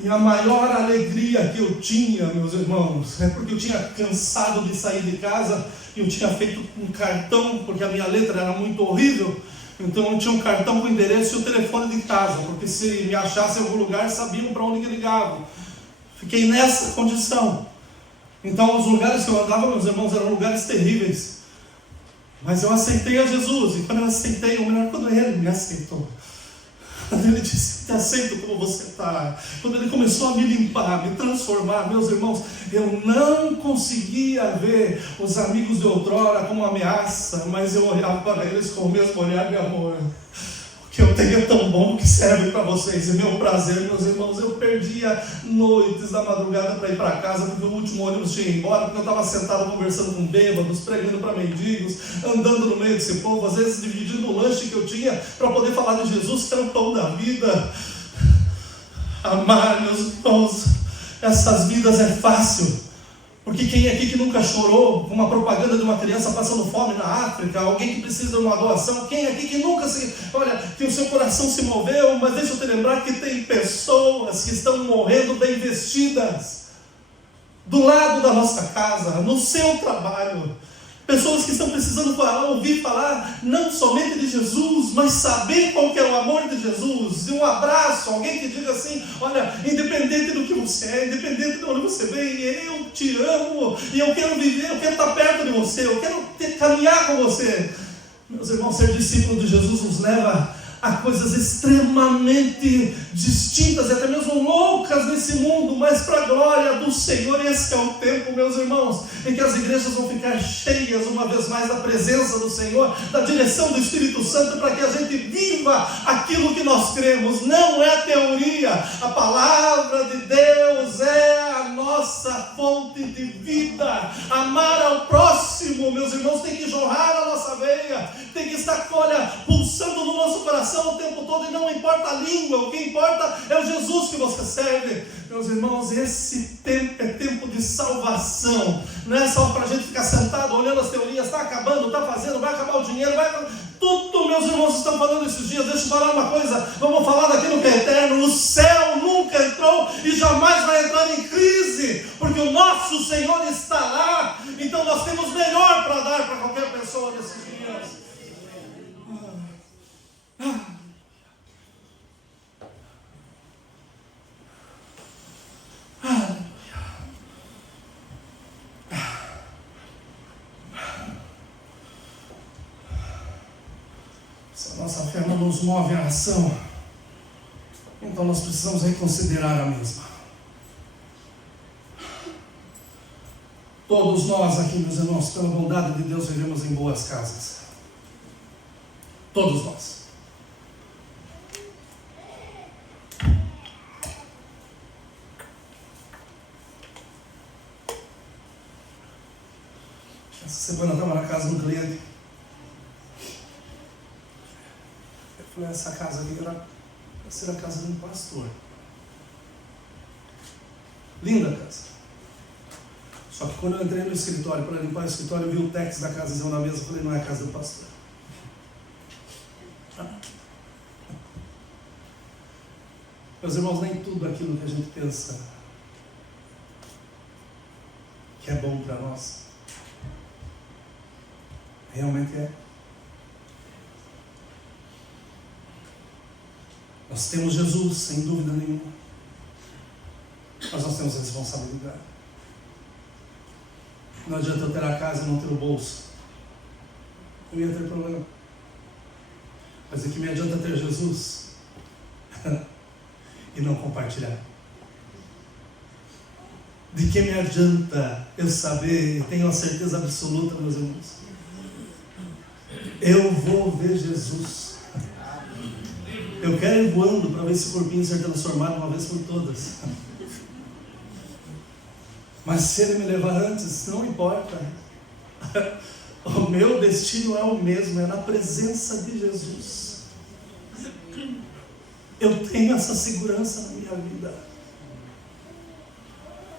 E a maior alegria que eu tinha, meus irmãos, é porque eu tinha cansado de sair de casa, e eu tinha feito um cartão, porque a minha letra era muito horrível. Então eu tinha um cartão com o endereço e o telefone de casa, porque se me achasse em algum lugar, sabiam para onde que ligavam. Fiquei nessa condição. Então os lugares que eu andava, meus irmãos, eram lugares terríveis. Mas eu aceitei a Jesus, e quando eu aceitei, ou melhor, quando Ele me aceitou, quando Ele disse: te aceito como você está, quando Ele começou a me limpar, me transformar, meus irmãos, eu não conseguia ver os amigos de outrora como ameaça, mas eu olhava para eles com o mesmo olhar de amor. O que eu tenha tão bom que serve para vocês. É meu prazer, meus irmãos. Eu perdia noites da madrugada para ir para casa, porque o último ônibus tinha ido embora, porque eu estava sentado conversando com bêbados, pregando para mendigos, andando no meio desse povo, às vezes dividindo o lanche que eu tinha para poder falar de Jesus, que era o pão da vida. Amar, meus irmãos, essas vidas é fácil. Porque quem aqui que nunca chorou com uma propaganda de uma criança passando fome na África, alguém que precisa de uma doação, quem aqui que nunca que o seu coração se moveu, mas deixa eu te lembrar que tem pessoas que estão morrendo bem vestidas, do lado da nossa casa, no seu trabalho, pessoas que estão precisando ouvir falar não somente de Jesus, mas saber qual que é o amor de Jesus, e um abraço, alguém que diga assim: olha, independente do que você é, independente de onde você vem, eu te amo, e eu quero viver, eu quero estar perto de você, eu quero caminhar com você. Meus irmãos, ser discípulo de Jesus nos leva a coisas extremamente distintas e até mesmo loucas nesse mundo, mas para a glória do Senhor. Esse é o tempo, meus irmãos, em que as igrejas vão ficar cheias uma vez mais da presença do Senhor, da direção do Espírito Santo, para que a gente viva aquilo que nós cremos. Não é teoria, a palavra de Deus é a nossa fonte de vida. Amar ao próximo, meus irmãos, tem que jorrar a nossa veia, tem que estar, olha, pulsando no nosso coração o tempo todo, e não importa a língua, o que importa é o Jesus que você serve. Meus irmãos, esse tempo é tempo de salvação, não é só para a gente ficar sentado olhando as teorias, está acabando, está fazendo, vai acabar o dinheiro, tudo, meus irmãos estão falando esses dias. Deixa eu falar uma coisa, vamos falar daquilo que é eterno. O céu nunca entrou e jamais vai entrar em crise, porque o nosso Senhor está lá. Então nós temos melhor para dar para qualquer pessoa nesses dias. Se a nossa fé não nos move à ação, então nós precisamos reconsiderar a mesma. Todos nós aqui, meus irmãos, pela bondade de Deus, vivemos em boas casas. Todos nós. Essa semana eu estava na casa de um cliente. Eu falei: essa casa aqui era para ser a casa de um pastor. Linda a casa. Só que quando eu entrei no escritório para limpar o escritório, eu vi o Tex da casa na mesa. Eu falei: não é a casa do pastor. Meus irmãos, nem tudo aquilo que a gente pensa que é bom para nós realmente é. Nós temos Jesus, sem dúvida nenhuma, mas nós temos responsabilidade. Não adianta eu ter a casa e não ter o bolso. Eu ia ter problema. Mas é que me adianta ter Jesus e não compartilhar. De que me adianta eu saber, tenho a certeza absoluta, meus irmãos, eu vou ver Jesus. Eu quero ir voando para ver esse corpinho ser transformado uma vez por todas. Mas se ele me levar antes, não importa. O meu destino é o mesmo, é na presença de Jesus. Eu tenho essa segurança na minha vida.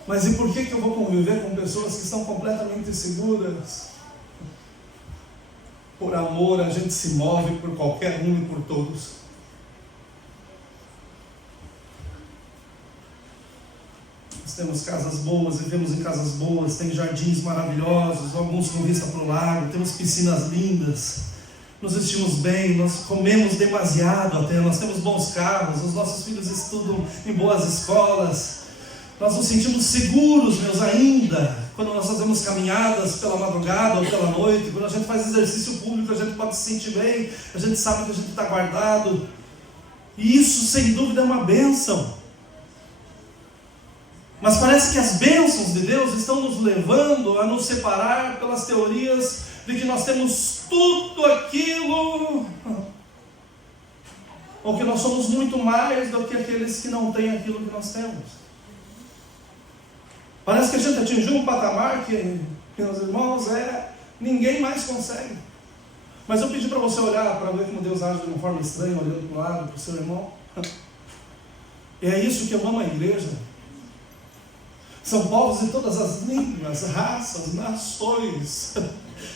Mas e por que eu vou conviver com pessoas que estão completamente inseguras? Por amor a gente se move por qualquer um e por todos. Nós temos casas boas, vivemos em casas boas, tem jardins maravilhosos, alguns com vista para o lago, temos piscinas lindas, nos vestimos bem, nós comemos demasiado até, nós temos bons carros, os nossos filhos estudam em boas escolas, nós nos sentimos seguros, meus, ainda, quando nós fazemos caminhadas pela madrugada ou pela noite, quando a gente faz exercício público, a gente pode se sentir bem, a gente sabe que a gente está guardado, e isso sem dúvida é uma bênção. Mas parece que as bênçãos de Deus estão nos levando a nos separar pelas teorias de que nós temos tudo aquilo ou que nós somos muito mais do que aqueles que não têm aquilo que nós temos. Parece que a gente atingiu um patamar que, meus irmãos, ninguém mais consegue. Mas eu pedi para você olhar, para ver como Deus age de uma forma estranha, olhando para o lado, para o seu irmão. E é isso que eu amo a igreja. São povos de todas as línguas, raças, nações,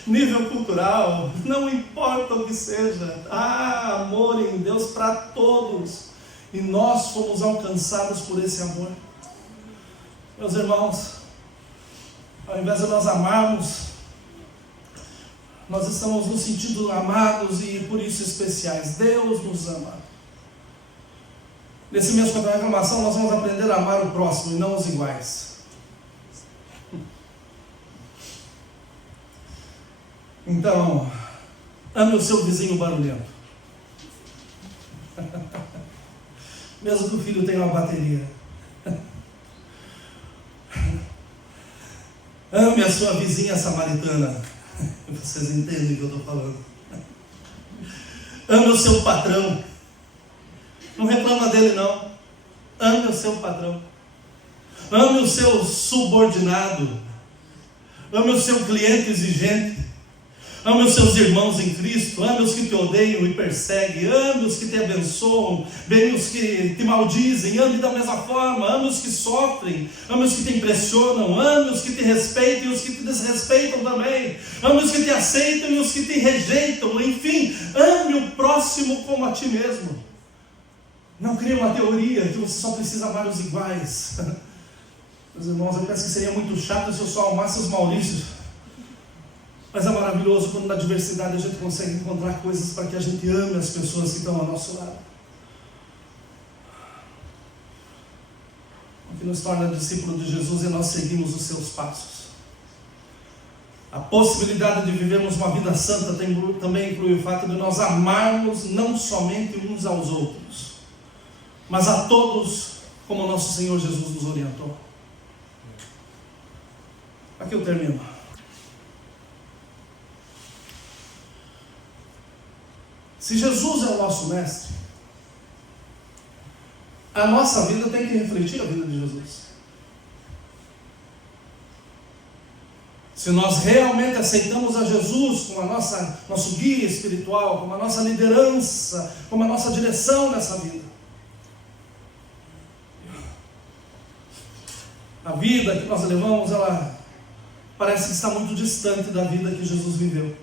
nível cultural, não importa o que seja. Há amor em Deus para todos. E nós fomos alcançados por esse amor. Meus irmãos, ao invés de nós amarmos, nós estamos no sentido amados e por isso especiais. Deus nos ama. Nesse mês contra a reclamação, nós vamos aprender a amar o próximo e não os iguais. Então, ame o seu vizinho barulhento. Mesmo que o filho tenha uma bateria. Ame a sua vizinha samaritana. Vocês entendem o que eu estou falando. Ame o seu patrão. Não reclama dele não. Ame o seu patrão. Ame o seu subordinado. Ame o seu cliente exigente. Ame os seus irmãos em Cristo. Ame os que te odeiam e perseguem. Ame os que te abençoam. Ame os que te maldizem. Ame da mesma forma. Ame os que sofrem. Ame os que te impressionam. Ame os que te respeitam e os que te desrespeitam também. Ame os que te aceitam e os que te rejeitam. Enfim, ame o próximo como a ti mesmo. Não crie uma teoria que você só precisa amar os iguais. Meus irmãos, eu penso que seria muito chato se eu só amasse os Maurícios. Mas é maravilhoso quando na diversidade a gente consegue encontrar coisas para que a gente ame as pessoas que estão ao nosso lado. O que nos torna discípulo de Jesus é nós seguimos os seus passos. A possibilidade de vivermos uma vida santa também inclui o fato de nós amarmos não somente uns aos outros, mas a todos como o nosso Senhor Jesus nos orientou. Aqui eu termino. Se Jesus é o nosso mestre, a nossa vida tem que refletir a vida de Jesus. Se nós realmente aceitamos a Jesus como nosso guia espiritual, como a nossa liderança, como a nossa direção nessa vida, a vida que nós levamos, ela parece que está muito distante da vida que Jesus viveu.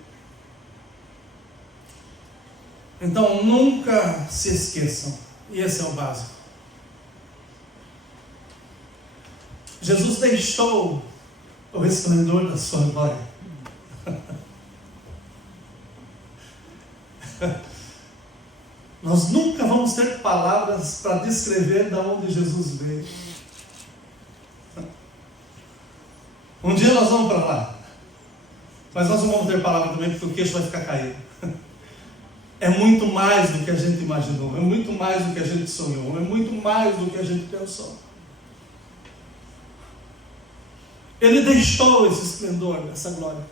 Então nunca se esqueçam, e esse é o básico. Jesus deixou o resplendor da sua glória. Nós nunca vamos ter palavras para descrever de onde Jesus veio. Um dia nós vamos para lá, mas nós não vamos ter palavra também, porque o queixo vai ficar caído. É muito mais do que a gente imaginou, é muito mais do que a gente sonhou, é muito mais do que a gente pensou. Ele deixou esse esplendor, essa glória.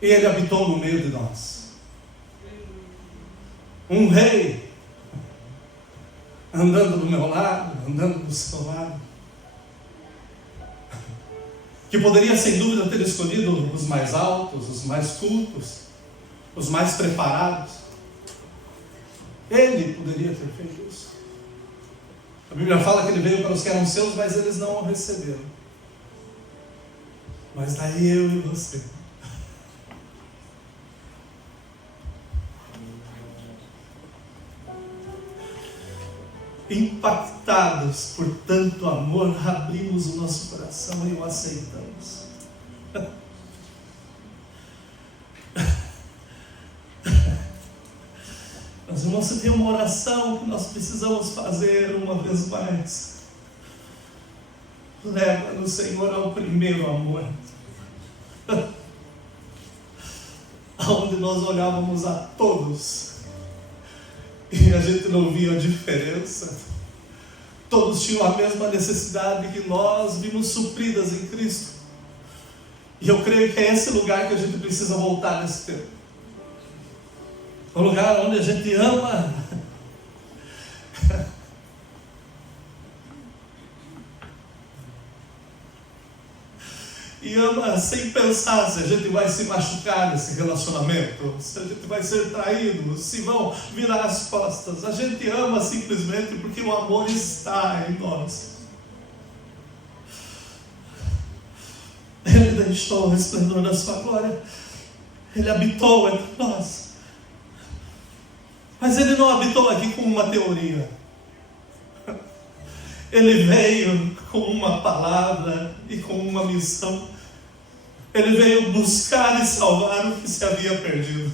E Ele habitou no meio de nós. Um rei, andando do meu lado, andando do seu lado, que poderia sem dúvida ter escolhido os mais altos, os mais cultos, os mais preparados. Ele poderia ter feito isso. A Bíblia fala que ele veio para os que eram seus, mas eles não o receberam. Mas daí eu e você, impactados por tanto amor, abrimos o nosso coração e o aceitamos. Mas, irmãos, você tem uma oração que nós precisamos fazer uma vez mais. Leva-nos, Senhor, ao primeiro amor. Onde nós olhávamos a todos e a gente não via a diferença. Todos tinham a mesma necessidade que nós vimos supridas em Cristo. E eu creio que é esse lugar que a gente precisa voltar nesse tempo. É um lugar onde a gente ama. E ama sem pensar se a gente vai se machucar nesse relacionamento, se a gente vai ser traído, se vão virar as costas. A gente ama simplesmente porque o amor está em nós. Ele deixou o resplendor da sua glória. Ele habitou entre nós. Mas Ele não habitou aqui com uma teoria. Ele veio com uma palavra e com uma missão. Ele veio buscar e salvar o que se havia perdido.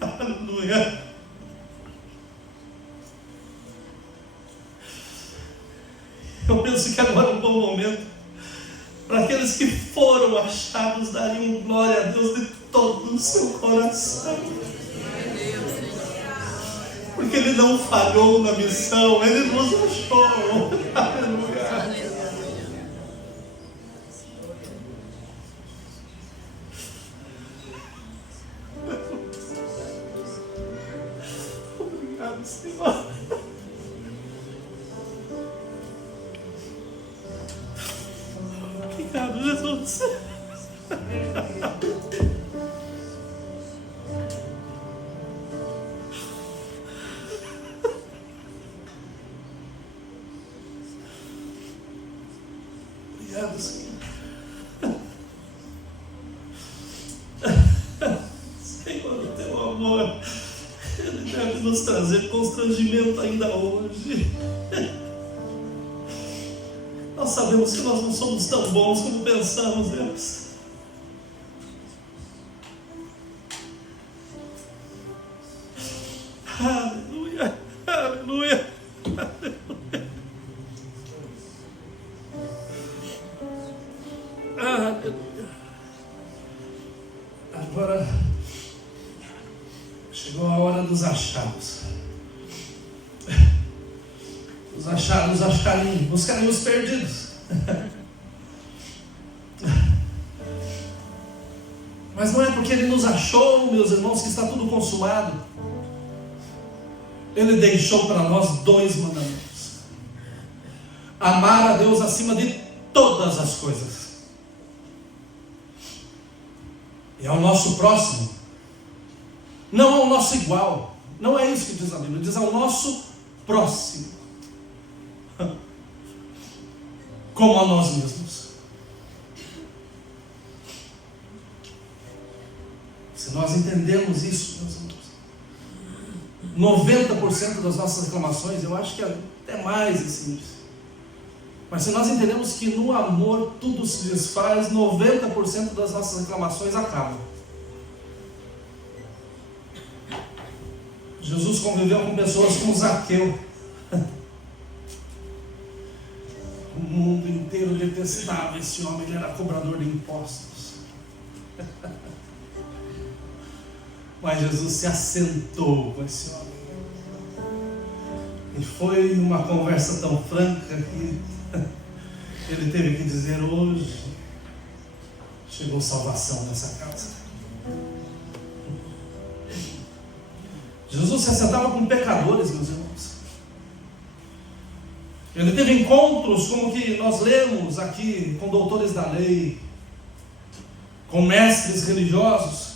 Aleluia. Eu penso que agora é um bom momento para aqueles que foram achados darem glória a Deus de todo o seu coração. Porque Ele não falhou na missão, Ele nos achou. Aleluia. Obrigado, Senhor. Obrigado, Jesus. Obrigado, Senhor. Senhor, o teu amor, Ele deve nos trazer constrangimento ainda hoje. Nós sabemos que nós não somos tão bons como pensamos, Deus. Aleluia, aleluia, aleluia. Aleluia. Agora chegou a hora dos achados. Os achados acharem, buscarem os perdidos. Mas não é porque Ele nos achou, meus irmãos, que está tudo consumado. Ele deixou para nós 2 mandamentos: amar a Deus acima de todas as coisas, e ao nosso próximo, não ao nosso igual. Não é isso que diz a Bíblia, diz ao nosso próximo, como a nós mesmos. Se nós entendemos isso, meus irmãos, 90% das nossas reclamações, eu acho que até mais assim, mas se nós entendemos que no amor tudo se desfaz, 90% das nossas reclamações acabam. Jesus conviveu com pessoas como Zaqueu. O mundo inteiro detestava esse homem, ele era cobrador de impostos. Mas Jesus se assentou com esse homem. E foi uma conversa tão franca que ele teve que dizer: hoje chegou salvação nessa casa. Jesus se assentava com pecadores, meus irmãos. Ele teve encontros como que nós lemos aqui com doutores da lei, com mestres religiosos.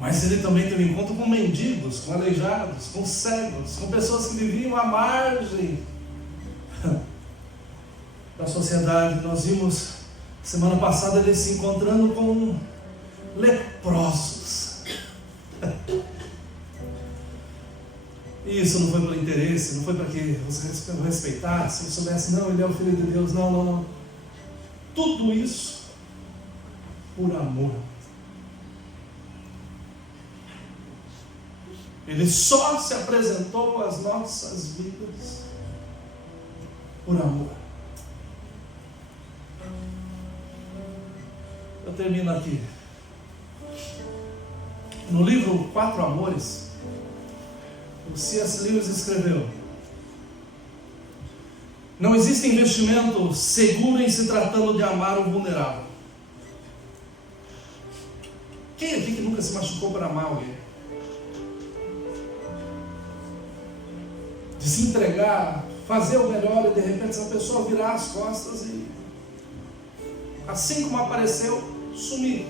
Mas ele também teve encontro com mendigos, com aleijados, com cegos, com pessoas que viviam à margem da sociedade. Nós vimos semana passada ele se encontrando com leprosos. E isso não foi pelo interesse, não foi para que você o respeitasse, se soubesse, não, ele é o Filho de Deus, não. Tudo isso por amor. Ele só se apresentou às nossas vidas por amor. Eu termino aqui. No livro 4 Amores, o C.S. Lewis escreveu: não existe investimento seguro em se tratando de amar o vulnerável. Quem aqui que nunca se machucou para amar alguém? de se entregar, fazer o melhor, e de repente essa pessoa virar as costas e, assim como apareceu, sumir.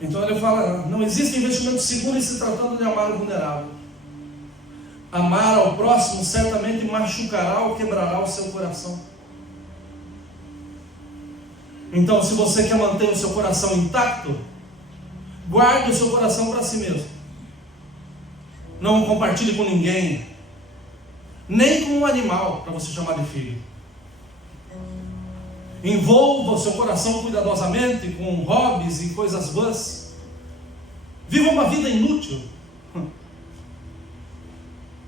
Então ele fala, não existe investimento seguro em se tratando de amar o vulnerável. Amar ao próximo certamente machucará ou quebrará o seu coração. Então, se você quer manter o seu coração intacto, guarde o seu coração para si mesmo. Não compartilhe com ninguém, nem com um animal, para você chamar de filho. Envolva o seu coração cuidadosamente com hobbies e coisas vãs. Viva uma vida inútil.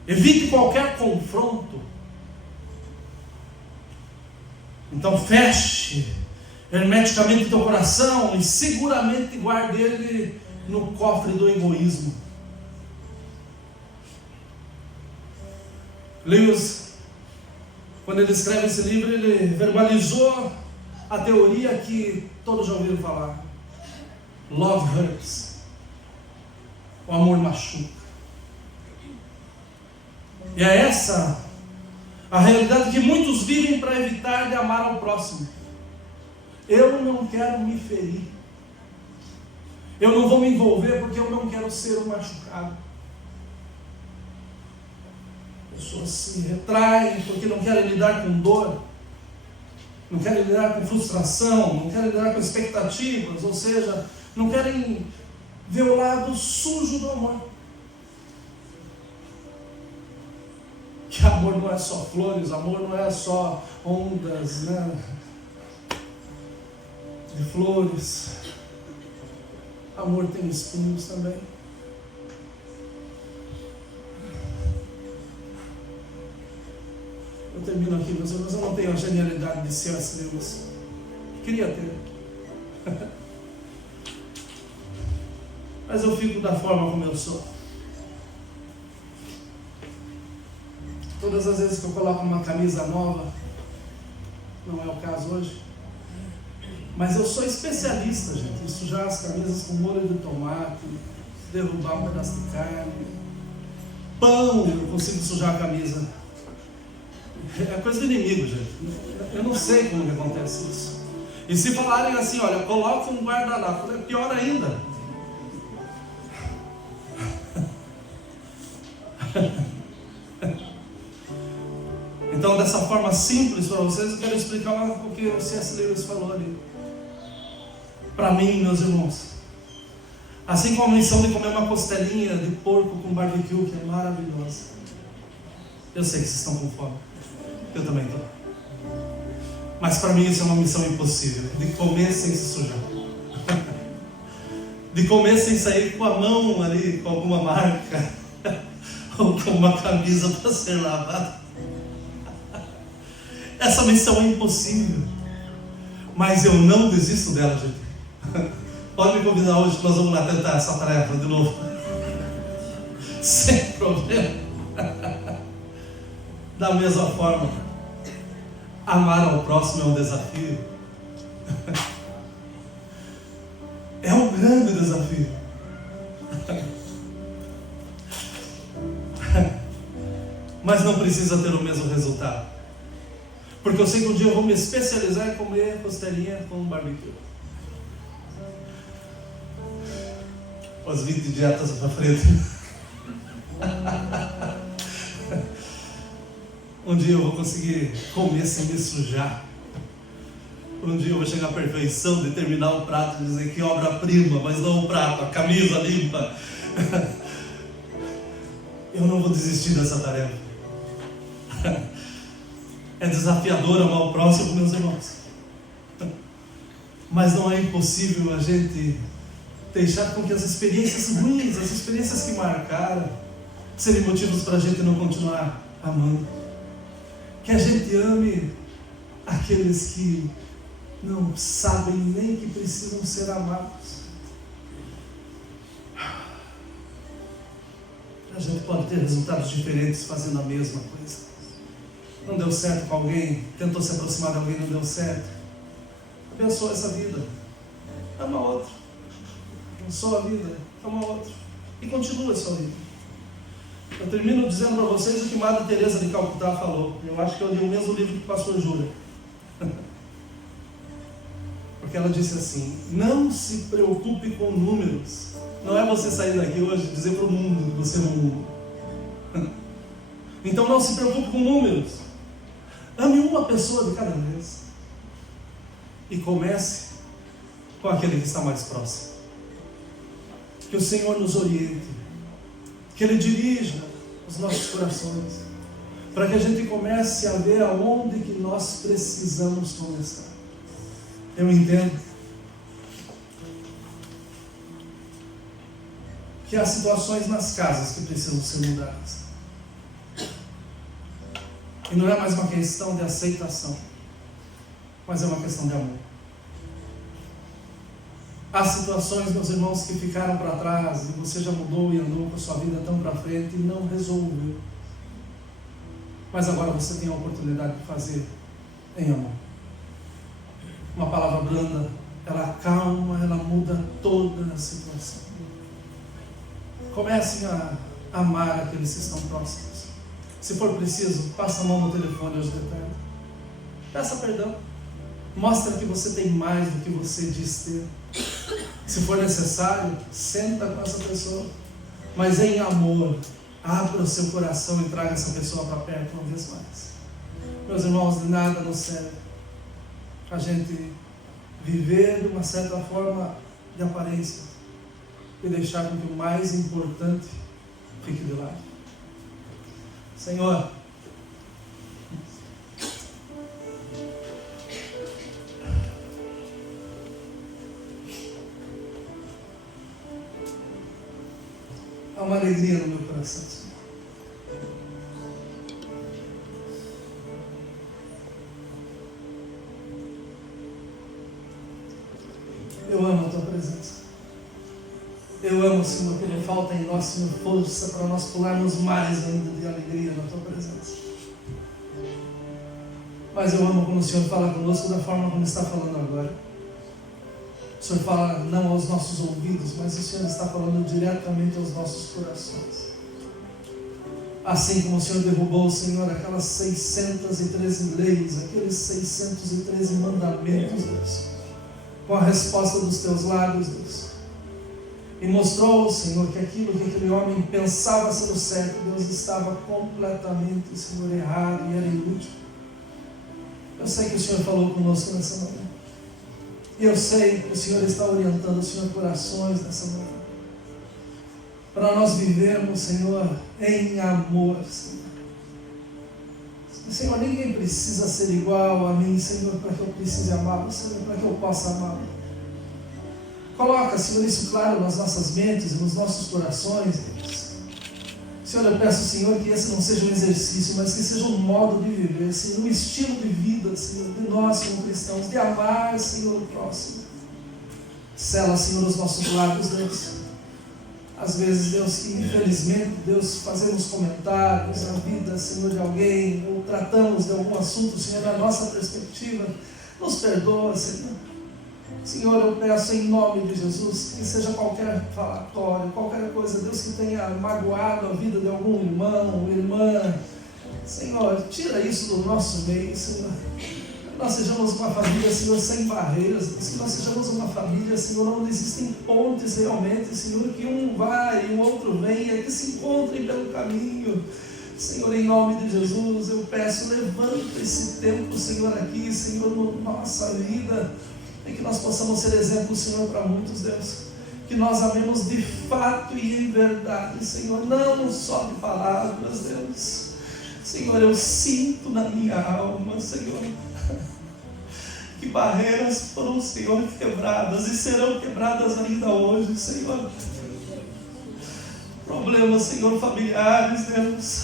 Evite qualquer confronto. Então feche hermeticamente teu coração e seguramente guarde ele no cofre do egoísmo. Lewis, quando ele escreve esse livro, ele verbalizou a teoria que todos já ouviram falar: love hurts. O amor machuca. E é essa a realidade que muitos vivem para evitar de amar ao próximo. Eu não quero me ferir. Eu não vou me envolver porque eu não quero ser um machucado. Pessoas se retraem porque não querem lidar com dor, não querem lidar com frustração, não querem lidar com expectativas, ou seja, não querem ver o lado sujo do amor. Que amor não é só flores, amor não é só ondas, né, de flores. Amor tem espinhos também. Eu termino aqui, meus irmãos. Eu não tenho a genialidade de C.S. Lewis. Queria ter. Mas eu fico da forma como eu sou. Todas as vezes que eu coloco uma camisa nova, não é o caso hoje, mas eu sou especialista, gente, em sujar as camisas com molho de tomate, derrubar um pedaço de carne, pão, eu consigo sujar a camisa. É coisa do inimigo, gente. Eu não sei como que acontece isso. E se falarem assim, olha, coloca um guardanapo, é pior ainda. Então, dessa forma simples para vocês, eu quero explicar o que o C.S. Lewis falou ali. Para mim, meus irmãos, assim como a missão de comer uma costelinha de porco com barbecue, que é maravilhosa. Eu sei que vocês estão com fome. Eu também estou. Mas para mim isso é uma missão impossível. De comer sem se sujar. De comer sem sair com a mão ali, com alguma marca. Ou com uma camisa para ser lavada. Essa missão é impossível. Mas eu não desisto dela, gente. Pode me convidar hoje que nós vamos lá tentar essa tarefa de novo. Sem problema. Da mesma forma, amar ao próximo é um desafio. É um grande desafio. Mas não precisa ter o mesmo resultado. Porque eu sei que um dia eu vou me especializar em comer costelinha com barbecue. As 20 dietas para frente. Um dia eu vou conseguir comer sem me sujar. Um dia eu vou chegar à perfeição de terminar o prato e dizer que obra-prima, mas não o prato, a camisa limpa. Eu não vou desistir dessa tarefa. É desafiador amar o próximo, meus irmãos. Mas não é impossível a gente deixar com que as experiências ruins, as experiências que marcaram, serem motivos para a gente não continuar amando. Que a gente ame aqueles que não sabem nem que precisam ser amados. A gente pode ter resultados diferentes fazendo a mesma coisa. Não deu certo com alguém, tentou se aproximar de alguém, não deu certo. Abençoa essa vida. Ama outro. Abençoa a vida. Ama outro. E continua a sua vida. Eu termino dizendo para vocês o que Madre Teresa de Calcutá falou. Eu acho que eu li o mesmo livro que o pastor Júlia. Porque ela disse assim: não se preocupe com números. Não é você sair daqui hoje e dizer para o mundo que você é um mundo. Então não se preocupe com números. Ame uma pessoa de cada vez. E comece com aquele que está mais próximo. Que o Senhor nos oriente. Que Ele dirija os nossos corações. Para que a gente comece a ver aonde que nós precisamos começar. Eu entendo que há situações nas casas que precisam ser mudadas. E não é mais uma questão de aceitação, mas é uma questão de amor. Há situações, meus irmãos, que ficaram para trás e você já mudou e andou com a sua vida tão para frente e não resolveu. Mas agora você tem a oportunidade de fazer em amor. Uma palavra blanda, ela acalma, ela muda toda a situação. Comecem a amar aqueles que estão próximos. Se for preciso, passa a mão no telefone hoje de tarde. Peça perdão. Mostra que você tem mais do que você diz ter. Se for necessário, senta com essa pessoa. Mas em amor, abra o seu coração e traga essa pessoa para perto uma vez mais. Meus irmãos, de nada nos serve a gente viver de uma certa forma de aparência e deixar com que o mais importante fique de lado. Senhor, há uma alegria no meu coração, Senhor. Eu amo a Tua presença. Eu amo, Senhor, que não falta em nós, Senhor, força para nós pularmos mares ainda de alegria na Tua presença. Mas eu amo quando o Senhor fala conosco da forma como está falando agora. O Senhor fala não aos nossos ouvidos, mas o Senhor está falando diretamente aos nossos corações. Assim como o Senhor derrubou, Senhor, aquelas 613 leis, aqueles 613 mandamentos, Deus, com a resposta dos Teus lábios, Deus. E mostrou, Senhor, que aquilo que aquele homem pensava ser o certo, Deus, estava completamente, Senhor, errado e era inútil. Eu sei que o Senhor falou conosco nessa manhã. E eu sei que o Senhor está orientando, Senhor, corações nessa manhã. Para nós vivermos, Senhor, em amor, Senhor. Senhor, ninguém precisa ser igual a mim, Senhor, para que eu precise amá-lo, Senhor, para que eu possa amá-lo. Coloca, Senhor, isso claro nas nossas mentes e nos nossos corações, Deus. Senhor, eu peço, Senhor, que esse não seja um exercício, mas que seja um modo de viver, Senhor, um estilo de vida, Senhor, de nós como cristãos, de amar, Senhor, o próximo. Sela, Senhor, os nossos lábios, Deus. Às vezes, Deus, que infelizmente, Deus, fazemos comentários na vida, Senhor, de alguém, ou tratamos de algum assunto, Senhor, da nossa perspectiva. Nos perdoa, Senhor. Senhor, eu peço em nome de Jesus, que seja qualquer falatório, qualquer coisa, Deus, que tenha magoado a vida de algum irmão, irmã, Senhor, tira isso do nosso meio, Senhor. Que nós sejamos uma família, Senhor, sem barreiras, que nós sejamos uma família, Senhor, onde existem pontes realmente, Senhor, que um vai e o outro vem, e que se encontrem pelo caminho. Senhor, em nome de Jesus, eu peço, levanta esse tempo, Senhor, aqui, Senhor, na nossa vida, e que nós possamos ser exemplo, Senhor, para muitos, Deus. Que nós amemos de fato e em verdade, Senhor, não só de palavras, Deus. Senhor, eu sinto na minha alma, Senhor, que barreiras foram, Senhor, quebradas e serão quebradas ainda hoje, Senhor. Problemas, Senhor, familiares, Deus,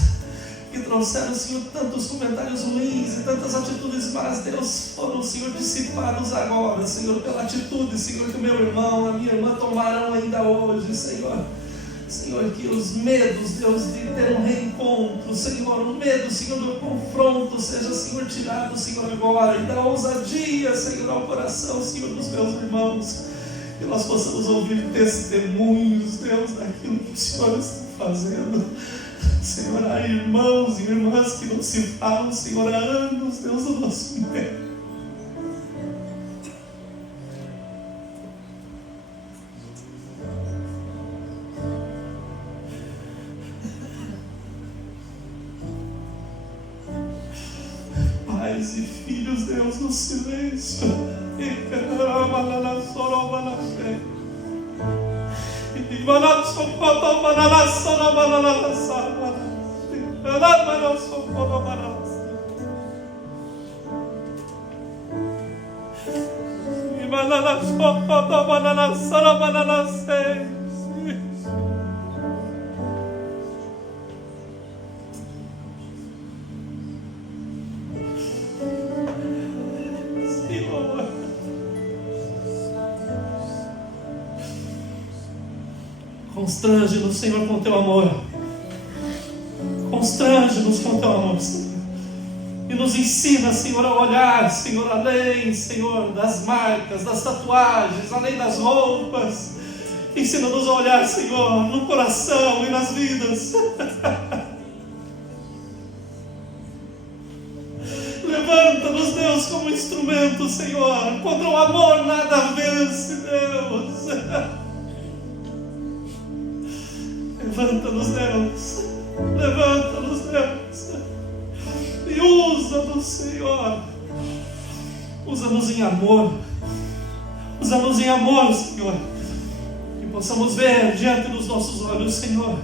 que trouxeram, Senhor, tantos comentários ruins e tantas atitudes más, Deus, foram, Senhor, dissipados agora, Senhor, pela atitude, Senhor, que o meu irmão, a minha irmã tomaram ainda hoje, Senhor. Senhor, que os medos, Deus, de ter um reencontro, Senhor, o medo, Senhor, do confronto, seja, Senhor, tirado, Senhor, agora, e da ousadia, Senhor, ao coração, Senhor, dos meus irmãos, que nós possamos ouvir testemunhos, Deus, daquilo que o Senhor está fazendo. Senhor, há irmãos e irmãs que não se falam, Senhor, há anos, Deus, do nosso meio. Pais e filhos, Deus, no silêncio. Constrange-nos, Senhor, com o teu amor. Constrange-nos com o teu amor, Senhor. E nos ensina, Senhor, a olhar, Senhor, além, Senhor, das marcas, das tatuagens, além das roupas. Ensina-nos a olhar, Senhor, no coração e nas vidas. Levanta-nos, Deus, como instrumento, Senhor. Contra o amor nada vence, Deus. Levanta-nos, Deus. Levanta-nos, Deus. E usa-nos, Senhor. Usa-nos em amor. Usa-nos em amor, Senhor. Que possamos ver diante dos nossos olhos, Senhor,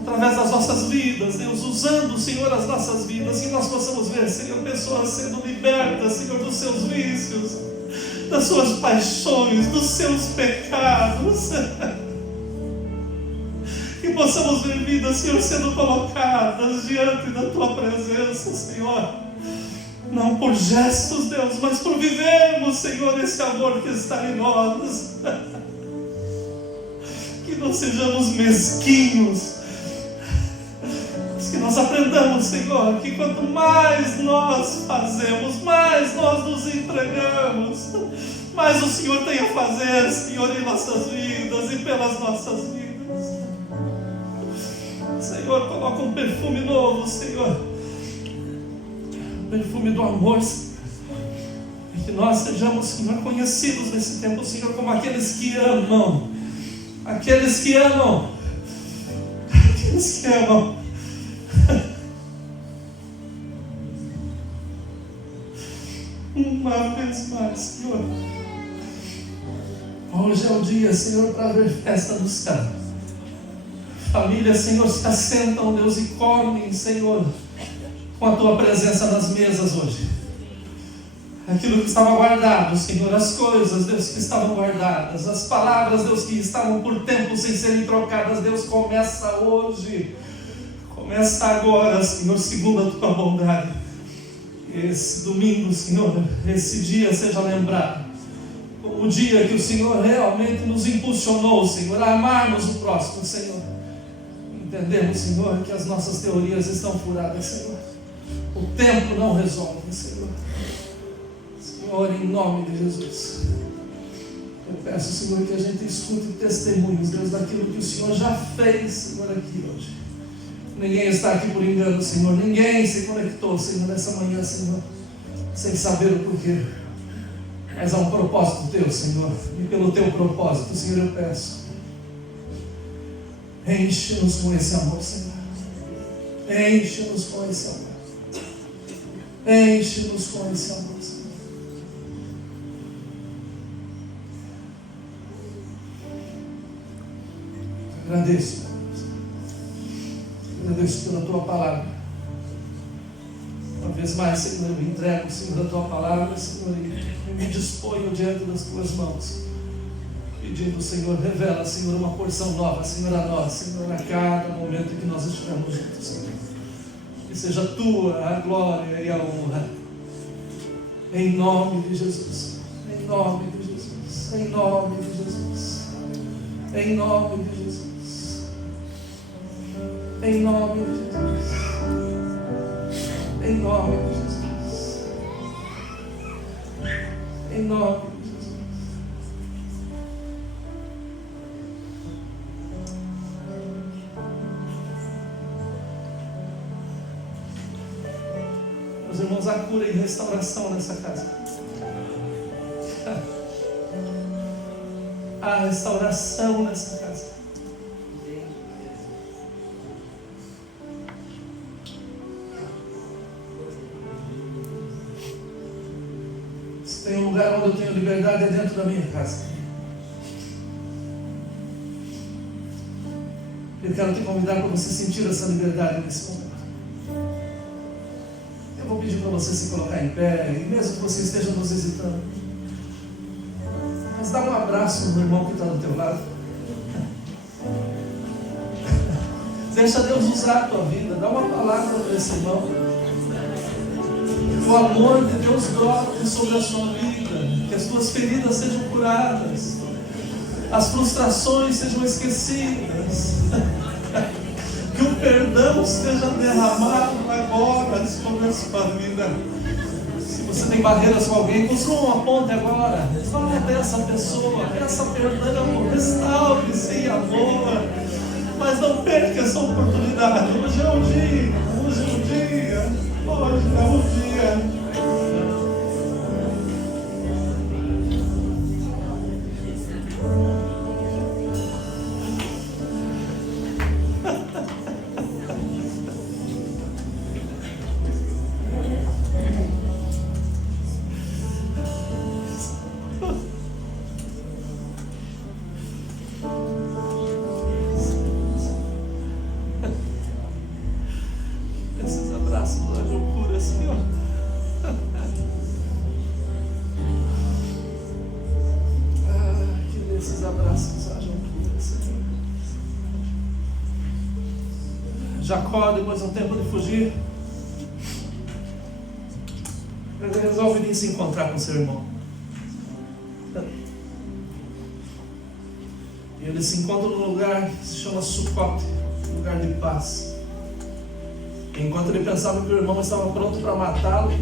através das nossas vidas, Deus, usando, Senhor, as nossas vidas, que nós possamos ver, Senhor, pessoas sendo libertas, Senhor, dos seus vícios, das suas paixões, dos seus pecados. Que possamos ver vidas, Senhor, sendo colocadas diante da Tua presença, Senhor. Não por gestos, Deus, mas por vivermos, Senhor, esse amor que está em nós. Que não sejamos mesquinhos. Mas que nós aprendamos, Senhor, que quanto mais nós fazemos, mais nós nos entregamos, mais o Senhor tem a fazer, Senhor, em nossas vidas e pelas nossas vidas. Senhor, coloca um perfume novo, Senhor. Um perfume do amor, Senhor. E que nós sejamos, Senhor, conhecidos nesse tempo, Senhor, como aqueles que amam. Aqueles que amam. Aqueles que amam. Uma vez mais, Senhor. Hoje é o dia, Senhor, para ver festa do céu. Famílias, Senhor, se assentam, Deus, e comem, Senhor, com a Tua presença nas mesas hoje. Aquilo que estava guardado, Senhor, as coisas, Deus, que estavam guardadas, as palavras, Deus, que estavam por tempo sem serem trocadas, Deus, começa hoje, começa agora, Senhor, segundo a Tua bondade. Esse domingo, Senhor, esse dia seja lembrado como o dia que o Senhor realmente nos impulsionou, Senhor, a amarmos o próximo, Senhor. Entendemos, Senhor, que as nossas teorias estão furadas, Senhor. O tempo não resolve, Senhor. Senhor, em nome de Jesus, eu peço, Senhor, que a gente escute testemunhos, Deus, daquilo que o Senhor já fez, Senhor, aqui hoje. Ninguém está aqui por engano, Senhor. Ninguém se conectou, Senhor, nessa manhã, Senhor, sem saber o porquê. Mas há um propósito Teu, Senhor. E pelo Teu propósito, Senhor, eu peço, enche-nos com esse amor, Senhor. Enche-nos com esse amor. Enche-nos com esse amor, Senhor. Agradeço, agradeço pela Tua palavra. Uma vez mais, Senhor, eu me entrego, Senhor, a Tua palavra, Senhor, e me disponho diante das Tuas mãos, pedindo, Senhor, revela, Senhor, uma porção nova, Senhor, a nós, Senhor, a cada momento que nós estivermos juntos, Senhor. Que seja Tua a glória e a honra, em nome de Jesus, em nome de Jesus, em nome de Jesus, em nome de Jesus. Em nome de Jesus. Em nome de Jesus. Em nome de Jesus. irmãos, há cura e restauração nessa casa. Há restauração nessa casa. Se tem um lugar onde eu tenho liberdade é dentro da minha casa. Eu quero te convidar para você sentir essa liberdade nesse momento. Eu vou pedir para você se colocar em pé, e mesmo que você esteja nos visitando, mas dá um abraço no irmão que está do teu lado. Deixa Deus usar a tua vida. Dá uma palavra para esse irmão. Que o amor de Deus brote sobre a sua vida. Que as tuas feridas sejam curadas. As frustrações sejam esquecidas. Que o perdão esteja derramado agora sobre a sua vida. Se você tem barreiras com alguém, construa uma ponte agora. Fala dessa pessoa, peça perdão, restaure-se em amor. Mas não perca essa oportunidade. Hoje é o dia, hoje é o dia, hoje é o dia. Jacó, depois de um tempo de fugir, ele resolve vir se encontrar com seu irmão. E eles se encontram num lugar que se chama Sucote, lugar de paz. Enquanto ele pensava que o irmão estava pronto para matá-lo,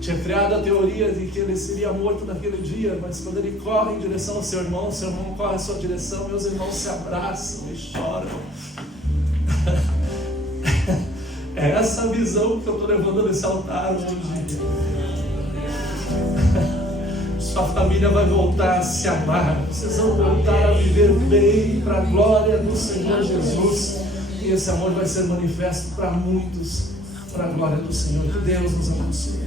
tinha criado a teoria de que ele seria morto naquele dia, mas quando ele corre em direção ao seu irmão corre em sua direção, meus irmãos se abraçam e choram. É essa visão que eu estou levando nesse altar hoje. Sua família vai voltar a se amar, vocês vão voltar a viver bem para a glória do Senhor Jesus, e esse amor vai ser manifesto para muitos, para a glória do Senhor. Que Deus nos abençoe.